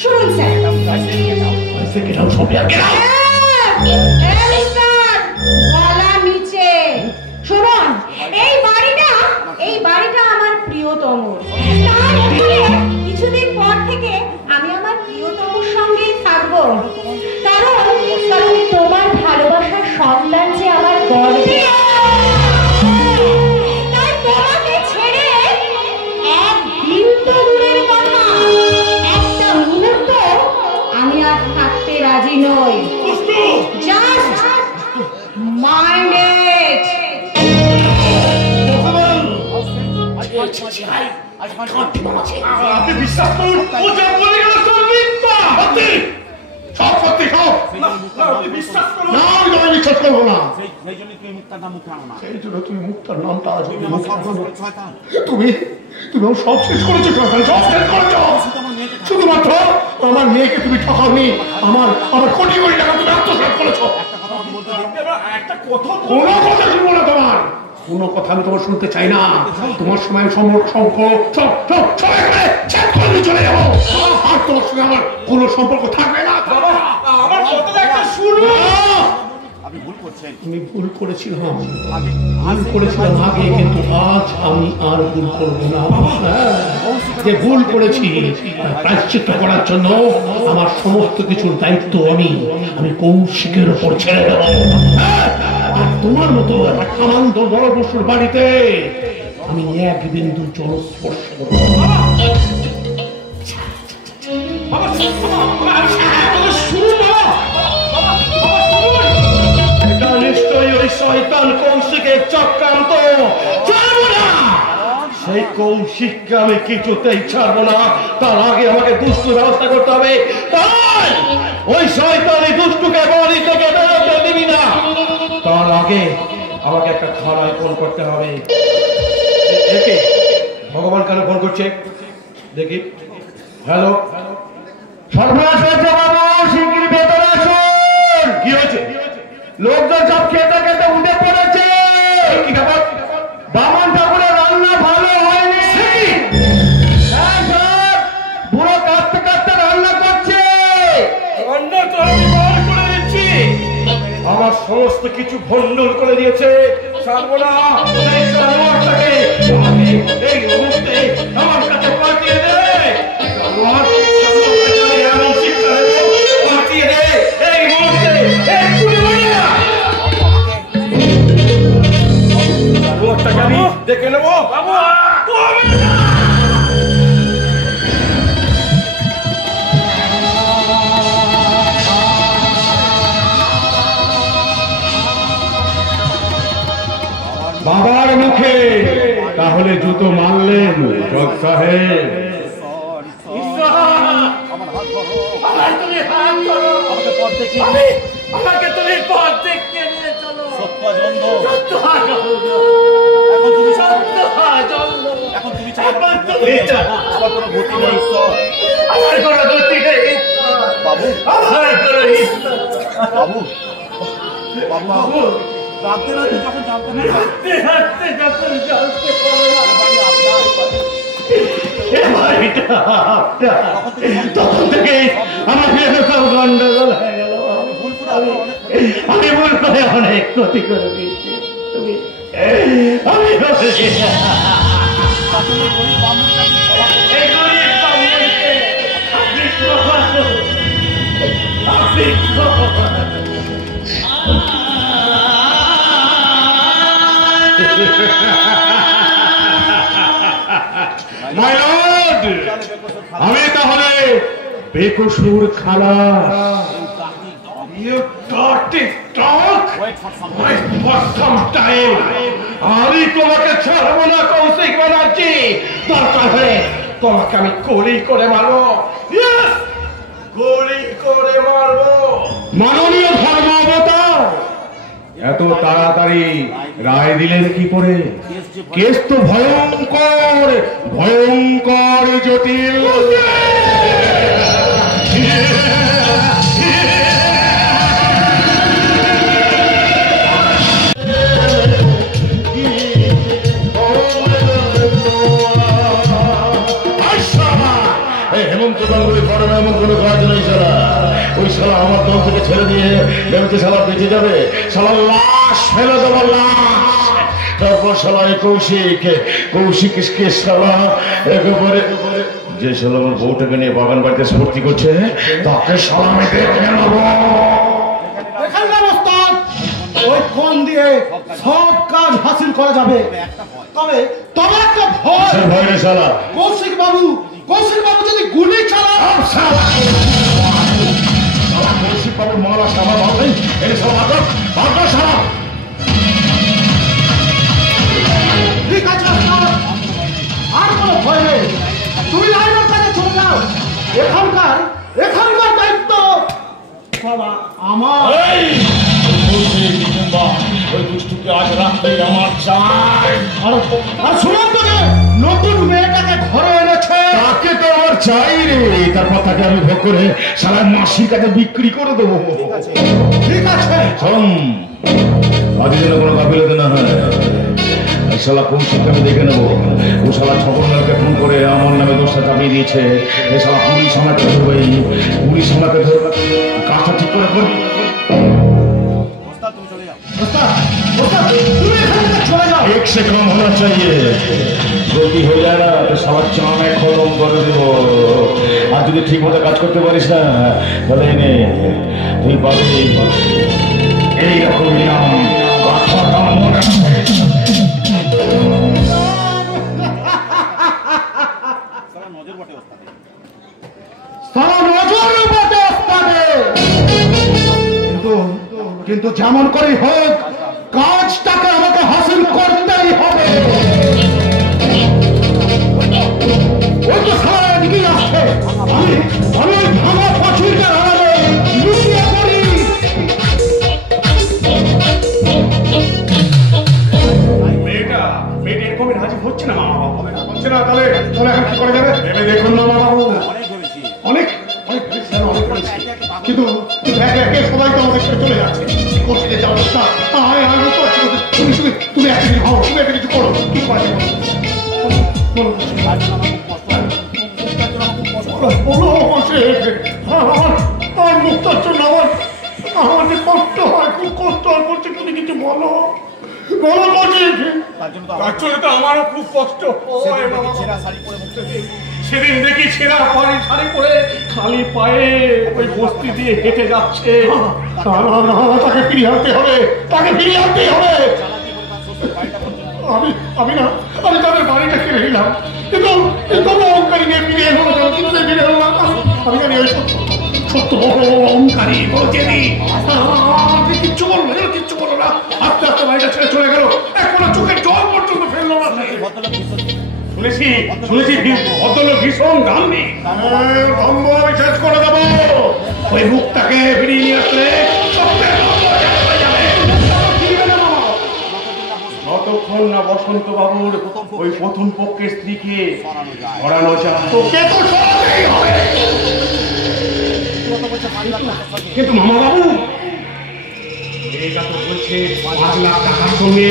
শুনুন স্যার, গলা নিচে শুনুন, এই বাড়িটা আমার প্রিয়তম। কিছুদিন পর থেকে আমি আমার প্রিয়তমর সঙ্গেই থাকবো, কারণ তোমার ভালোবাসার সন্তান যে আমার গর্বে। তাই তোমাকে ছেড়ে একদিন তো দূরের কথা, একটা মুহূর্ত আমি আর থাকতে রাজি নই। Just mind it. আপনি বিশ্বাস করুন, ও যা বলে গেল সব মিথ্যা। সব সত্যি, সব। আপনি বিশ্বাস করুন। না, আমি তোমায় বিশ্বাস করবো না। সেই জন্য তুমি মুক্তার নামটা আজ তুমি সব শেষ করেছো, সব শেষ করেছো। শুধুমাত্র আমার মেয়েকে তুমি ঠকাওনি, আমার কোটি কোটি টাকা তুমি আত্মসাৎ করেছো। কোনো কথা শুনবো না তোমার, কোনো কথা আমি তোমার শুনতে চাই না। তোমার সময় সম্পর্ক সব চলে যাবো, আর তোমার সঙ্গে আমার কোনো সম্পর্ক থাকবে না। আমার কথাটা একটা শুনুন। আমি ভুল করেছিলাম আগে, কিন্তু আজ আমি আর ভুল করবো না। যে ভুল করেছি প্রায়শ্চিত্ত করার জন্য আমার সমস্ত কিছুর দায়িত্ব আমি কৌশিকের উপর ছেড়ে দেব। আর তোমার মতো সামান্য বড় বসুর বাড়িতে আমি এক বিন্দু জল স্পর্শ করব। এটা নিশ্চয়ই ওই শয়তান কৌশিকের চক্রান্ত। ছাড়বো না, সেই কৌশিককে আমি কিছুতেই ছাড়বো না। তার আগে আমাকে দুষ্টু ব্যবস্থা করতে হবে। তাই ওই শয়তানি দুষ্টুকে বাড়ি থেকে বেরোতে দিবি না। তার আগে আমাকে একটা খানায় ফোন করতে হবে। একে ভগবান কেন ফোন করছে দেখি। হ্যালো, সর্বনাশ হয়েছে বাবু, শিগগির ভেতরে আসুন। কি হয়েছে? লোকজন সব খেতে খেতে উঠে পড়েছে। কি ব্যাপার? বামন ঠাকুরের রান্না ভালো হয়নি। হ্যাঁ স্যার, বুড়ো কাঁদতে কাঁদতে রান্না করছে। রান্না তো আমি বার করে দিচ্ছি। আমার সমস্ত কিছু ভণ্ডুল করে দিয়েছে। ছাড়বো না এই জানোয়ারটাকে। এই মুহূর্তে আমার কাছে পাঠিয়ে দে। এমন শিক্ষা দেবো, পাঠিয়ে দে এই মুহূর্তে। জানোয়ারটাকে আমি দেখে নেবো। বাবার মুখে তাহলে জুতো মারলেন জজ সাহেব। আমাকে তুমি পথ দেখিয়ে নিয়ে চলো। এখন তুমি আমার কোনো গতি নেই। আমার কোনো গতি নেই বাবু। আমার কোনো বাবু বাবু বাবু রাতে রাতে যখন জানতে না, হাঁটতে হাঁটতে যখন জানতে তখন থেকে আমার সব গন্ডগোল হয়ে গেল। আমি ভুল করে অনেক ক্ষতি করে দিচ্ছি। আমি তাহলে বেকসুর খালাস। আমি তোমাকে ছাড়বো না কৌশিক ব্যানার্জি। দরকার হলে তোমাকে আমি গুলি করে মারবো। গুলি করে মারবো। মাননীয় ধর্ম অবতার, এত তাড়াতাড়ি রায় দিলেন কি করে? কেস তো ভয়ঙ্কর ভয়ঙ্কর জটিল। হেমন্ত গাঙ্গুলি ফর্মে এমন কোনো কাজ নেই সালা। ওই সালা আমার দল থেকে ছেড়ে দিয়ে ভেবেছে সালা বেঁচে যাবে। সালা লাশ ফেলে দেবো, লাশ। তারপর সালা কৌশিককে সালা একেবারে যে সালা আমার বউটাকে নিয়ে বাগান বাড়িতে স্ফূর্তি করছে তাকে সালা আমি দেখে নেবো। ওই ফোন দিয়ে সব কাজ হাসিল করা যাবে। তবে তোমার একটা ভয়। ভয় রে সালা। কৌশিক বাবু যদি গুলি চালায়। কৌশিক বাবুর মালা সামা ভাবলেন এই সব ভাগ্য সারা। ঠিক আছে, আর কোনো ভয় নেই। তুমি লাইনের কাছে চলে যাও। এখানকার দায়িত্ব আমার। ওই দুষ্টুকে আজ রাত্রে আমার চাই। আর শুনুন তো, নতুন মেয়েটাকে ঘরে এনেছে। তাকে তো আমার চাই রে। তারপর তাকে আমি ভোগ করে সারা মাসির কাছে বিক্রি করে দেবো। ঠিক আছে। আজ যেন কোনো গাফিলতি না হয়। এই শালা কৌশিককে আমি দেখে নেবো। ও শালা ছগনলালকে ফোন করে আমার নামে দোষটা চাপিয়ে দিয়েছে। এই শালা পুলিশ আমাকে ধরবে, পুলিশ আমাকে ধরবে। কাজটা ঠিক করে করবি। एक से कम होना चाहिए। गलती हो जाए ना तो साला चामे खत्म कर देव। আর যদি ঠিক মতো কাজ করতে পারিস না তাহলে তুই পাবি এইরকম নাম কথাটা মনে রাখবে। কিন্তু যেমন করে হোক কাজটাকে আমাকে হাসিল করতেই হবে। ওই তো সারা দিকেই আসছে। আমি ওই ভাঙা পাঁচিলটার আড়ালে লুকিয়ে পড়ি। মেয়েটা এরকম রাজি হচ্ছে না, মামা বাবু হচ্ছে না। তাহলে এখন কি করা যাবে ভেবে দেখুন মামা বাবু। অনেক ভেবেছিলেন, অনেক করেছি, কিন্তু একে একে সবাই তো আমাদের ছেড়ে চলে যাচ্ছে। কি করছে যে অবস্থা, তুমি একদিন হও, তুমি একটা কিছু করো। কি করা যাবে বলো? আমার মুক্তার জন্য আমার যে কষ্ট হয়, খুব কষ্ট হয় বলছে। তুমি কিছু বলো বলো বলছি। তার জন্য তো আমারও খুব কষ্ট। সেদিন দেখি ছেঁড়া শাড়ি পরে খালি পায়ে ওই বস্তি দিয়ে হেঁটে যাচ্ছে। তাকে ফিরিয়ে আনতে হবে, তাকে ফিরিয়ে আনতেই হবে। আমি তাদের বাড়িটা কিনে নিলাম, কিন্তু অহংকারী নিয়ে ফিরে এলো না। কিন্তু ফিরে এলো না। আমি জানি ওই সত্য অহংকারী বলছে কিচ্ছু বলবো না, কিচ্ছু বলো না। আস্তে আস্তে বাড়িটা ছেড়ে চলে গেল। এখনো চোখের জল পর্যন্ত ফেললো না। শুনেছি ভদ্রলোক ভীষণ গান্ধী। আমি শেষ করে দেবো। ওই মুখটাকে ফিরিয়ে নিয়ে আসলে যতক্ষণ না বসন্ত বাবুর ওই প্রথম পক্ষের স্ত্রীকে সরানো যায়। তোকে তো সরাতেই হবে। কিন্তু মামা বাবু মেয়েটা তো বলছে 5 লাখ টাকার সঙ্গে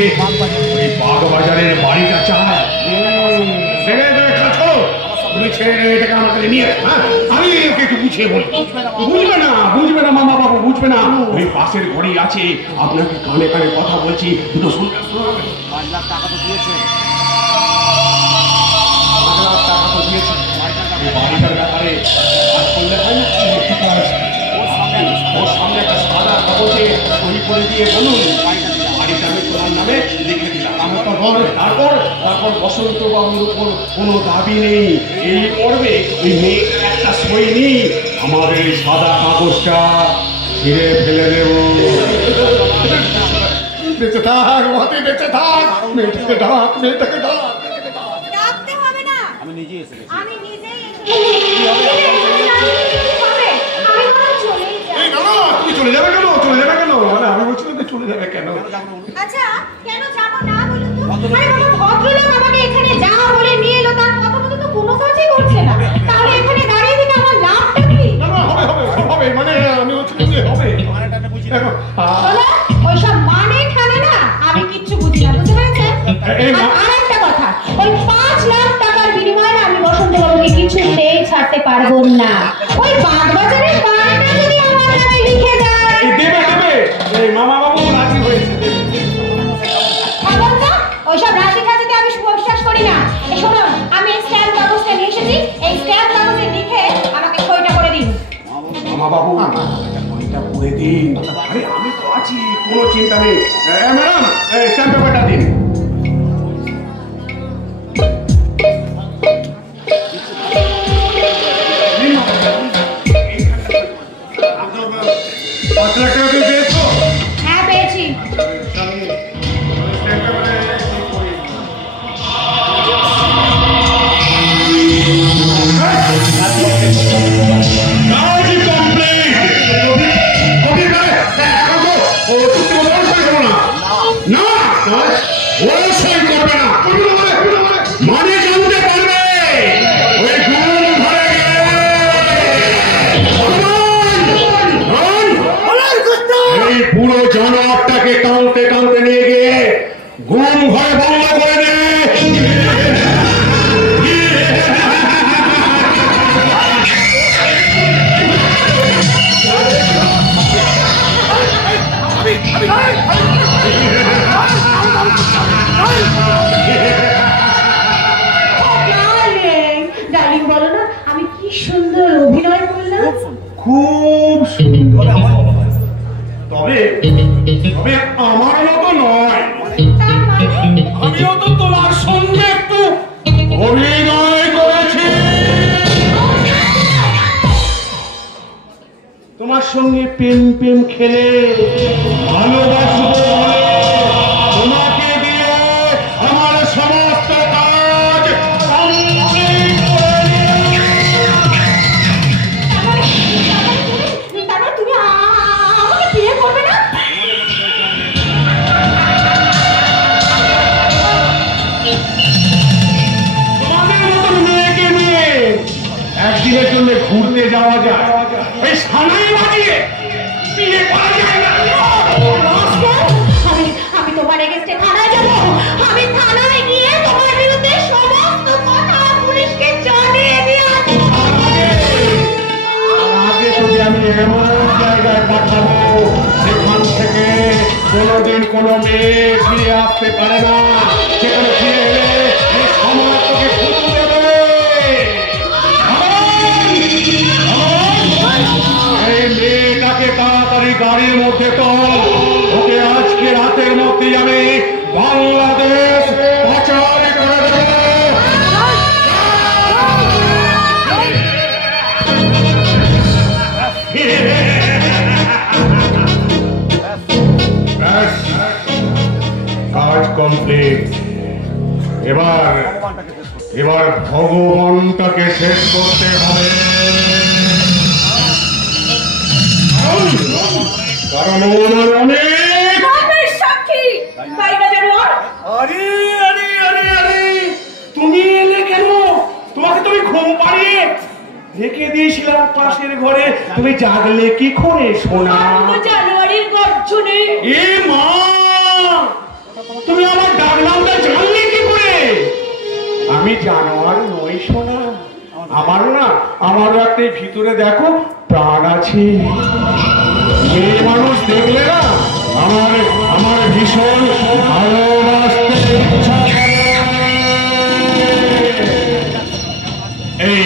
ওই বাগবাজারের বাড়িটা চায়। তুমি ছেড়ে এটাকে আমার কাছে নিয়ে আমি ওকে একটু বুঝিয়ে বলি। বুঝবে না মামা বাবু, বুঝবে না। ওই পাশের ঘড়ি আছে, আপনাকে কানে কানে কথা বলছি, দুটো শুনতে। 5 লাখ টাকা তো দিয়েছে। 5 লাখ টাকা তো দিয়েছে। বাড়িটার ব্যাপারে কাজ করলে হয় না? ওর সামনে একটা সাদা কাগজে সই করে দিয়ে বলুন বাড়িটা আমি তোমার নামে লিখে দিলাম। তারপর বসন্ত বাবুর উপর কোনো দাবি নেই। এই পর্বে ওই মেয়ে একটা সই নেই, আমার এই সাদা কাগজটা ছিঁড়ে ফেলে দেব। বেঁচে থাক মতি, বেঁচে থাক। মেয়েটাকে ডাক, মেয়েটাকে ডাক। ডাকতে হবে না, আমি নিজেই এসে গেছি। আমি নিজেই তুমি চলে যাবে কেন? চলে যাবে কেন? মানে আমি বলছিলাম যে চলে যাবে কেন? আচ্ছা কেন যাব না বলুন তো? আরে বাবা, ভদ্রলোক আমাকে এখানে যা বলে নিয়ে এলো, তার কথা মতো তো কোনো কাজই করছে না। তাহলে এখানে দাঁড়িয়ে থেকে আমার লাভটা কি? হবে মানে আমি বলছিলাম যে হবে। ওইসব মানে ঠানে না, আমি কিচ্ছু বুঝি না, বুঝতে পেরেছেন? আর একটা কথা, ওই 5 লাখ টাকার বিনিময়ে আমি বসন্ত বাবুকে কিছুতেই ছাড়তে পারবো না। ওই বাগবাজারের বাড়িটা যদি আমার নামে লিখে দেয়। দেবে এই মামা বাবু রাজি হয়েছে। ওইসব রাশি খাজিতে আমি বিশ্বাস করি না। এই শোনো, আমি এই স্ট্যাম্প কাগজটা নিয়ে এসেছি, এই স্ট্যাম্প কাগজে লিখে আমাকে সইটা করে দিন। মামা বাবু সইটা করে দিন। আরে আমি তো আছি, কোনো চিন্তা নেই। ম্যাডাম স্ট্যাম্প পেপারটা দিন। হ্যাঁ পেয়েছি। মানে জানতে পারবে এই পুরো জানোয়ারটাকে টানতে টানতে ঘুম ঘরে বন্ধ করে দে। ডার্লিং বলো না আমি কি সুন্দর অভিনয় করলাম। খুব সুন্দর, তবে তবে আমার মতো নয়। আমিও তো তোমার সঙ্গে একটু অভিনয় করেছি। তোমার সঙ্গে প্রেম প্রেম খেলে ভালোবাসবো বলে তোমাকে দিয়ে আমার সমস্ত কাজ কমপ্লিট করে তারপর তুমি আমাকে বিয়ে করবে না? তোমাদের মতো মেয়েকে নিয়ে একদিনের জন্য ঘুরতে যাওয়া যায়, এই সানাই বাজিয়ে বিয়ে করা যায় না। আমি তোমার এগেইনস্টে থানায় যাব। আমি থানায় গিয়ে তোমার বিরুদ্ধে সমস্ত কথা পুলিশকে জানিয়ে দিয়ে আসবো। আগে তোকে আমি এমন জায়গায় পাঠাবো সেখান থেকে কোনোদিন কোনো মেয়ে ফিরে আসতে পারে না। সেখানে ফিরে এলে এই সমাজ তোকে ফুটু দেবে। এই মেয়েটাকে তাড়াতাড়ি গাড়ির মধ্যে তোল। ওকে আজকে রাতের মধ্যেই আমি বাংলাদেশ পাচার করে দেবো। কাজ কমপ্লিট। এবার এবার ভগবানটাকে শেষ করতে হবে, কারণ ওনার অনেক সাক্ষী বাইরে যেন। আরে আরে আরে আরে তুমি এলে কেন? তোমাকে তুমি ঘুম পাড়িয়ে রেখে দিয়েছিলাম পাশের ঘরে, তুমি জাগলে কি করে সোনা? জানুয়ারির গর্জনে। এ মা, তুমি আমার ডাক নামটা জানলে কি করে? আমি জানোয়ার নই সোনা। আমার না, আমারও একটা ভিতরে দেখো প্রাণ আছে। মেয়ে মানুষ দেখলে না আমার আমার ভীষণ ভালোবাসতে ইচ্ছা করে। এই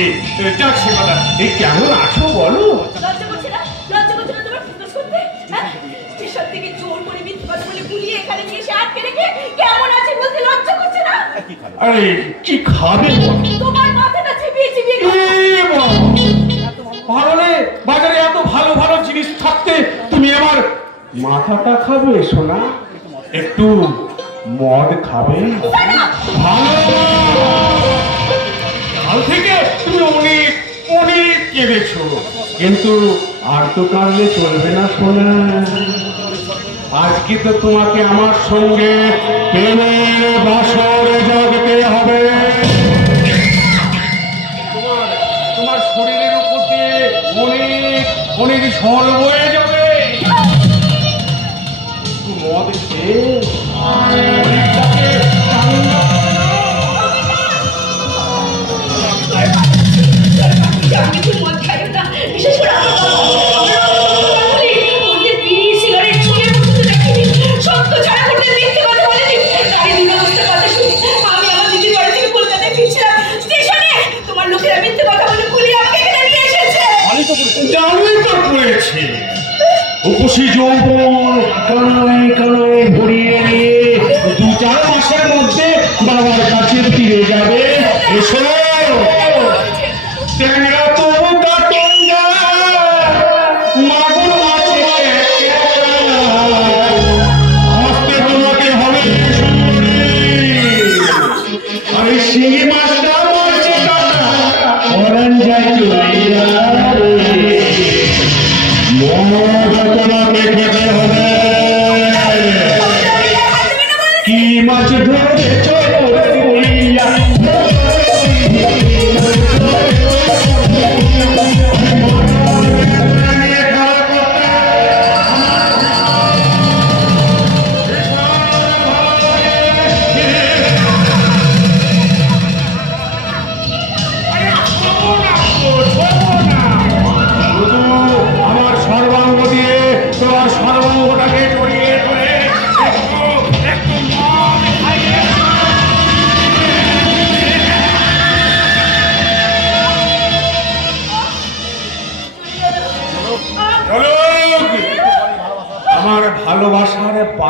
যাক সে কথা, এই কেমন আছো বলো? লজ্জা করছে না? লজ্জা করছে না তোমার ফোকাস করতে? হ্যাঁ? স্টেশন থেকে জোর করে মিথ্যে কথা বলে ভুলিয়ে এখানে নিয়ে এসে আটকে রেখে কেমন আছে বলতে লজ্জা করছে না? আরে কি খাবে তোমার মাথাটা চিবিয়ে চিবিয়ে ভালো বাজারে এত ভালো ভালো জিনিস থাকতে তুমি আমার মাথাটা খাবে সোনা? একটু মদ খাবে? ভালো, কাল থেকে তুমি অনেক অনেক কেঁদেছো, কিন্তু আর তো কাঁদলে চলবে না সোনা। আজকে তো তোমাকে আমার সঙ্গে প্রেমের বাসরে জাগতে হবে। তোমার শরীরের উপর দিয়ে অনেক অনেক ঝড় বয়ে যাবে। একটু মদ খেয়ে বিশেষ করে সিগারেট ছুঁয়ে বসতে দেখিনি। সত্য ছাড়া করতে মিথ্যে কথা বলেনি। গাড়ি দুটো বসতে কথা শুনি আমি আমার দিদির বাড়ি থেকে কলকাতায় ফিরছিলাম। স্টেশনে তোমার লোকেরা মিথ্যে কথা বলে পুলিশ আমাকে এখানে নিয়ে এসেছে। জানি তো পড়েছে উপসী যৌবন কানায় কানায় ভরিয়ে নিয়ে 2-4 মাসের মধ্যে বাবার কাছে ফিরে যাবে। এসো ট্যাংরা তবু কাটঙ্গা মাগুর মাছে আসতে তোমাকে হবে আরে শিঙি মাছটা মারছে কাটা অরান যায় চলে তোমাকে খেতে হবে। কি মাছ ধরেছ বলিয়া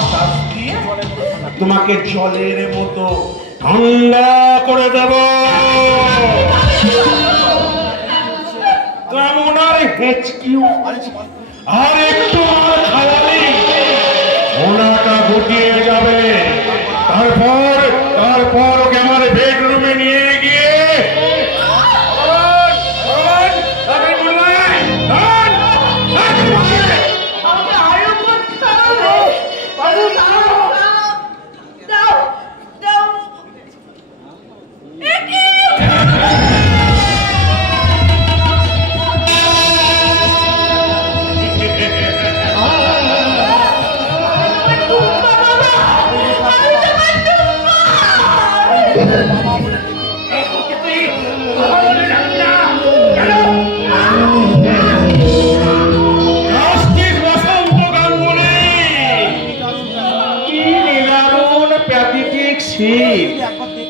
বাতাস দিয়ে তোমাকে জলের মতো ঠান্ডা করে দেব। তেমন আর হেঁচকিও আর একটু আর খাওয়ালি ওনাটা গুটিয়ে যাবে। তারপর ওকে আমার বেডরুমে নিয়ে গিয়ে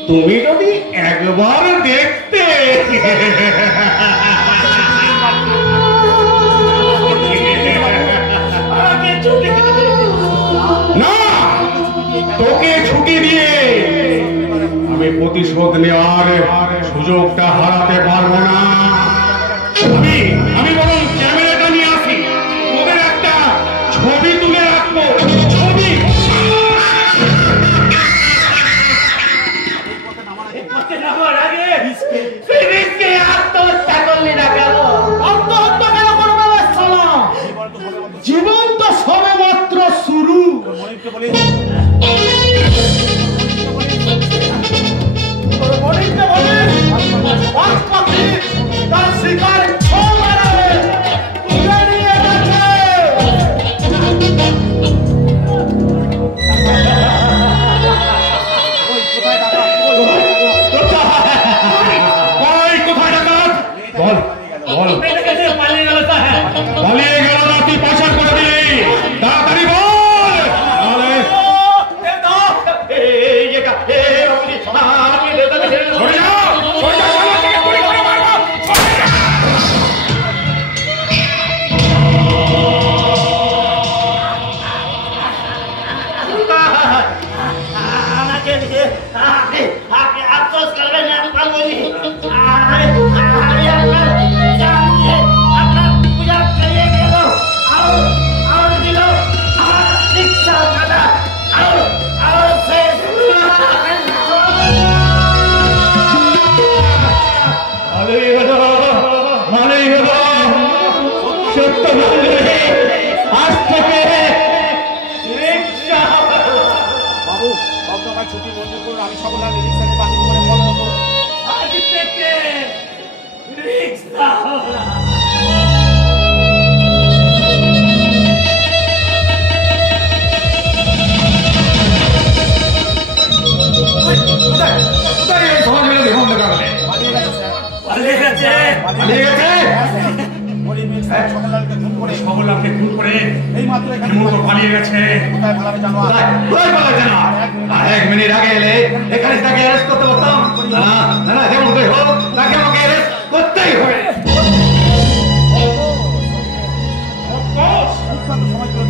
তুমি যদি একবার দেখতে না, তোকে ছুটি দিয়ে আমি প্রতিশোধ নেওয়ার সুযোগটা হারাতে পারবো না। আমি বরং ক্যামেরাটা নিয়ে আসি, তোদের একটা ছবি তুলে রাখবো। ছবি জীবন তো সবে মাত্র শুরু। তার শিকার পালিয়ে গেল না, তুই পাচার করে দিলি। তাড়াতাড়ি বল। আফসোস করবেন না, ছুটি মঞ্জুর করুন। আমি সকল রিক্সা নিয়ে বাকি করে বন্ধ করবো। আজ থেকে রিক্সা এক মিনিট আগে এলে এখানে তাকে অ্যারেস্ট করতে পারতাম না, যেমন হোক তাকে আমাকে অ্যারেস্ট করতেই হবে।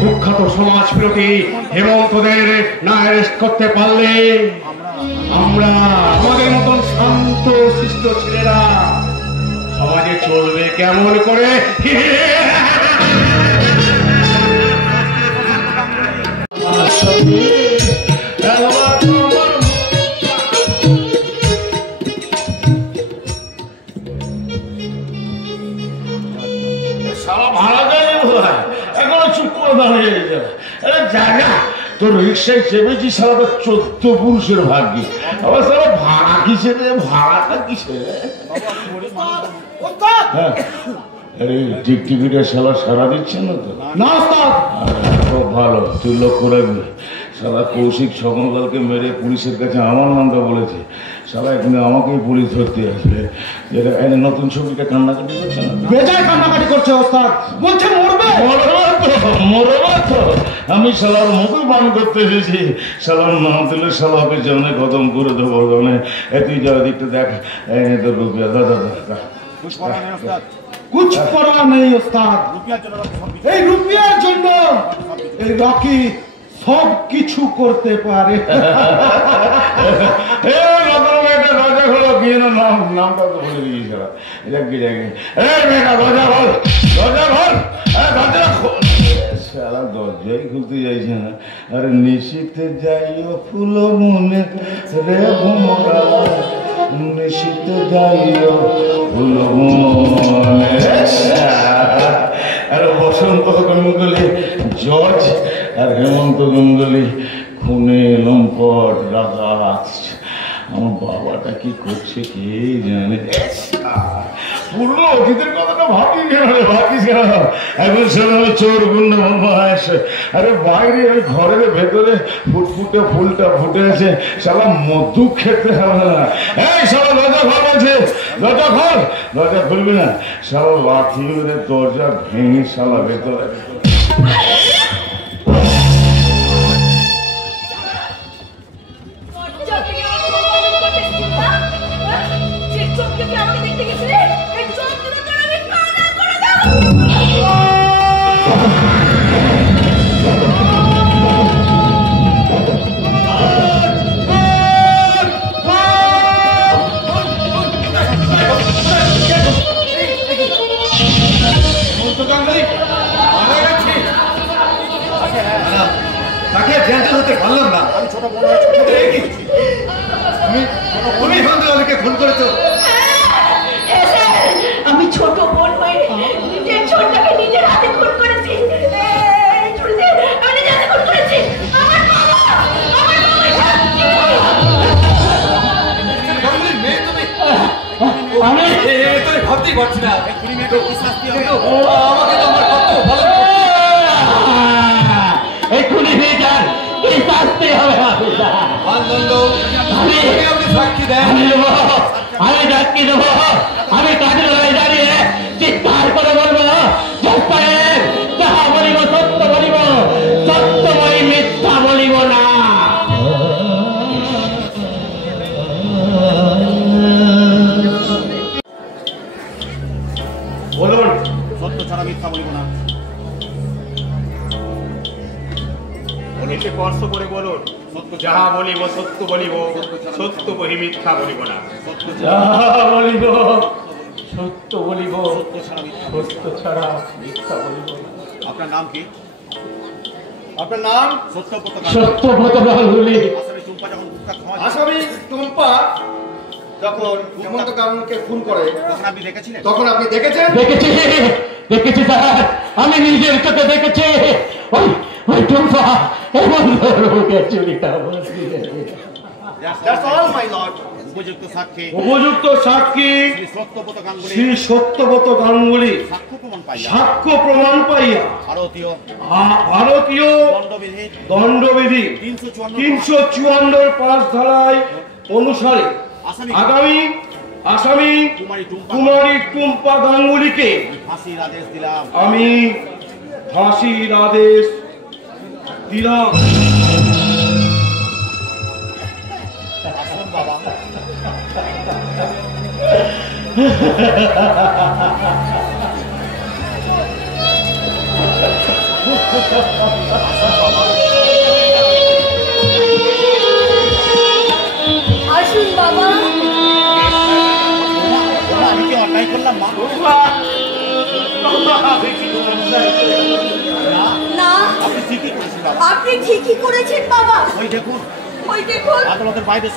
কুখ্যাত সমাজ বিরোধী হেমন্তদের না অ্যারেস্ট করতে পারলে আমরা আমাদের মতন শান্ত শিষ্ট ছেলেরা সমাজে চলবে কেমন করে? এখনো চুপ করে দাঁড়িয়ে জায়গা তো রিক্সায় চেপেছি, সারা তো 14 পুরুষের ভাগ্যি। আবার সারা ভাড়া কিসের, ভাড়াটা কিসের? হ্যাঁ, টিকিটের সারা দিচ্ছে না তো? না ওস্তাদ, খুব ভালো, তুই লক্ষ্য রাখবি। সারা কৌশিক সকলকালকে মেরে পুলিশের কাছে আমার নামটা বলেছে। সারা কিন্তু আমাকেই পুলিশ ধরতে আসবে। যেটা নতুন ছবিটা কান্নাকাটি করছে না, বেজায় কান্নাকাটি করছে ওস্তাদ, বলছে মরবে। মরবে তো, আমি শালার মুখে বান করতে এসেছি। শালার নাম দিলে শালাকে জনে খতম করে দেবো। তুই যা দিকটা দেখ, তোর রুপিয়া দাদা কুছ পরোয়া নেই ওস্তাদ, এই রুপিয়ার জন্য এই রকি সব কিছু করতে পারে। দরজা খোলো, বিয়ে নামটা তো বলে দিয়েছিল। দরজা খোল, দরজা খোল। সারা দরজাই খুলতে যাইছে না। আরে নিশীতে যাইও ফুল মনে রে ভোমরা, নিশীতে যাইও ফুল মনে। আর বসন্ত গাঙ্গুলি জর্জ আর হেমন্ত গাঙ্গুলি খুনে লম্পট রাজাজ। আমার বাবাটা কি করছে কে জানে। পুরনো অতীতের কথাটা ভাবিস কেন রে, ভাবিস কেন? এখন সেখানে চোর গুন্ডা বদমাশ। আরে বাইরে ওই ঘরের ভেতরে ফুটফুটে ফুলটা ফুটে আছে, সালা মধু খেতে হবে না। এই সালা দরজা খোল আছে, দরজা খোল। দরজা খুলবি না, সালা লাঠি মেরে দরজা ভেঙে সালা ভেতরে। তাকে জ্ঞান হতে পারলাম না। তুমি অনেকে খুন করেছো। আমি ছোট বোন হয়ে নিজের ছোটটাকে নিজের হাতে খুন করেছি। আমি নিজের হাতে খুন করেছি। আমি ভাবতেই পারছি না আমাকে তো আমার কত ভালো সাক্ষী দেন। আমি সাক্ষী দেবো, আমি কাজে দাঁড়িয়ে চিৎকার করে বলবো, যাহা বলিব সত্য বলিব, সত্য বলি মিথ্যা বলিব না। বলুন, সত্য ছাড়া মিথ্যা বলিব না। এতে স্পর্শ করে বলুন, যাহা বলিব সত্য বলিব, সত্য বহি মিথ্যা বলিব না। যাহা বলিব সত্য বলিব, সত্য ছাড়া মিথ্যা বলিব না। আপনার নাম কি? আপনার নাম? সত্যব্রত গাঙ্গুলি। আসামি টুম্পা যখন হেমন্ত গাঙ্গুলিকে খুন করে তখন আপনি দেখেছিলেন? তখন আপনি দেখেছেন? দেখেছি স্যার, আমি নিজের চোখে দেখেছি। ওই টুম্পা হেমন্ত চুরিটা That's all, my lord. উপযুক্ত সাক্ষী শ্রী সত্যব্রত গাঙ্গুলি সাক্ষ্য প্রমাণ পাইয়া ভারতীয় দণ্ডবিধি 354 5 ধারায় অনুসারে আসামি কুমারী টুম্পা গাঙ্গুলিকে আমি ফাঁসির আদেশ দিলাম। বাবা আসুন বাবা। আমি কি অন্যায় করলাম মা? না, আপনি ঠিকই করেছেন বাবা। আপনি ঠিকই করেছেন বাবা। ওই দেখুন আদালতের বাইরে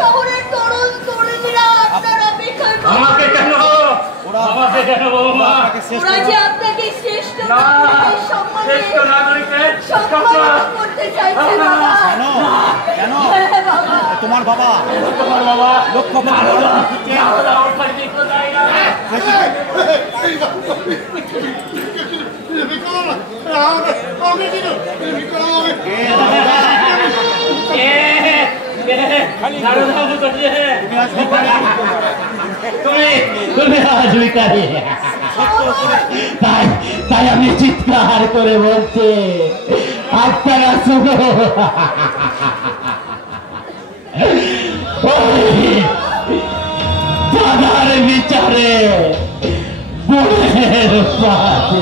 শহরের তরুণ তরুণীরা আপনার অপেক্ষায় আমাকে কেন ওরা যে আপনাকে শ্রেষ্ঠ নাগরিকের সম্মান করতে চাইছে বাবা। কেন? হ্যাঁ বাবা। তোমার বাবা লক্ষ্য তুমি আজ ভিখারি। তাই আমি চিৎকার করে বলছি, আপনারা শুনো, দাদার বিচারে বুড়ের পাশে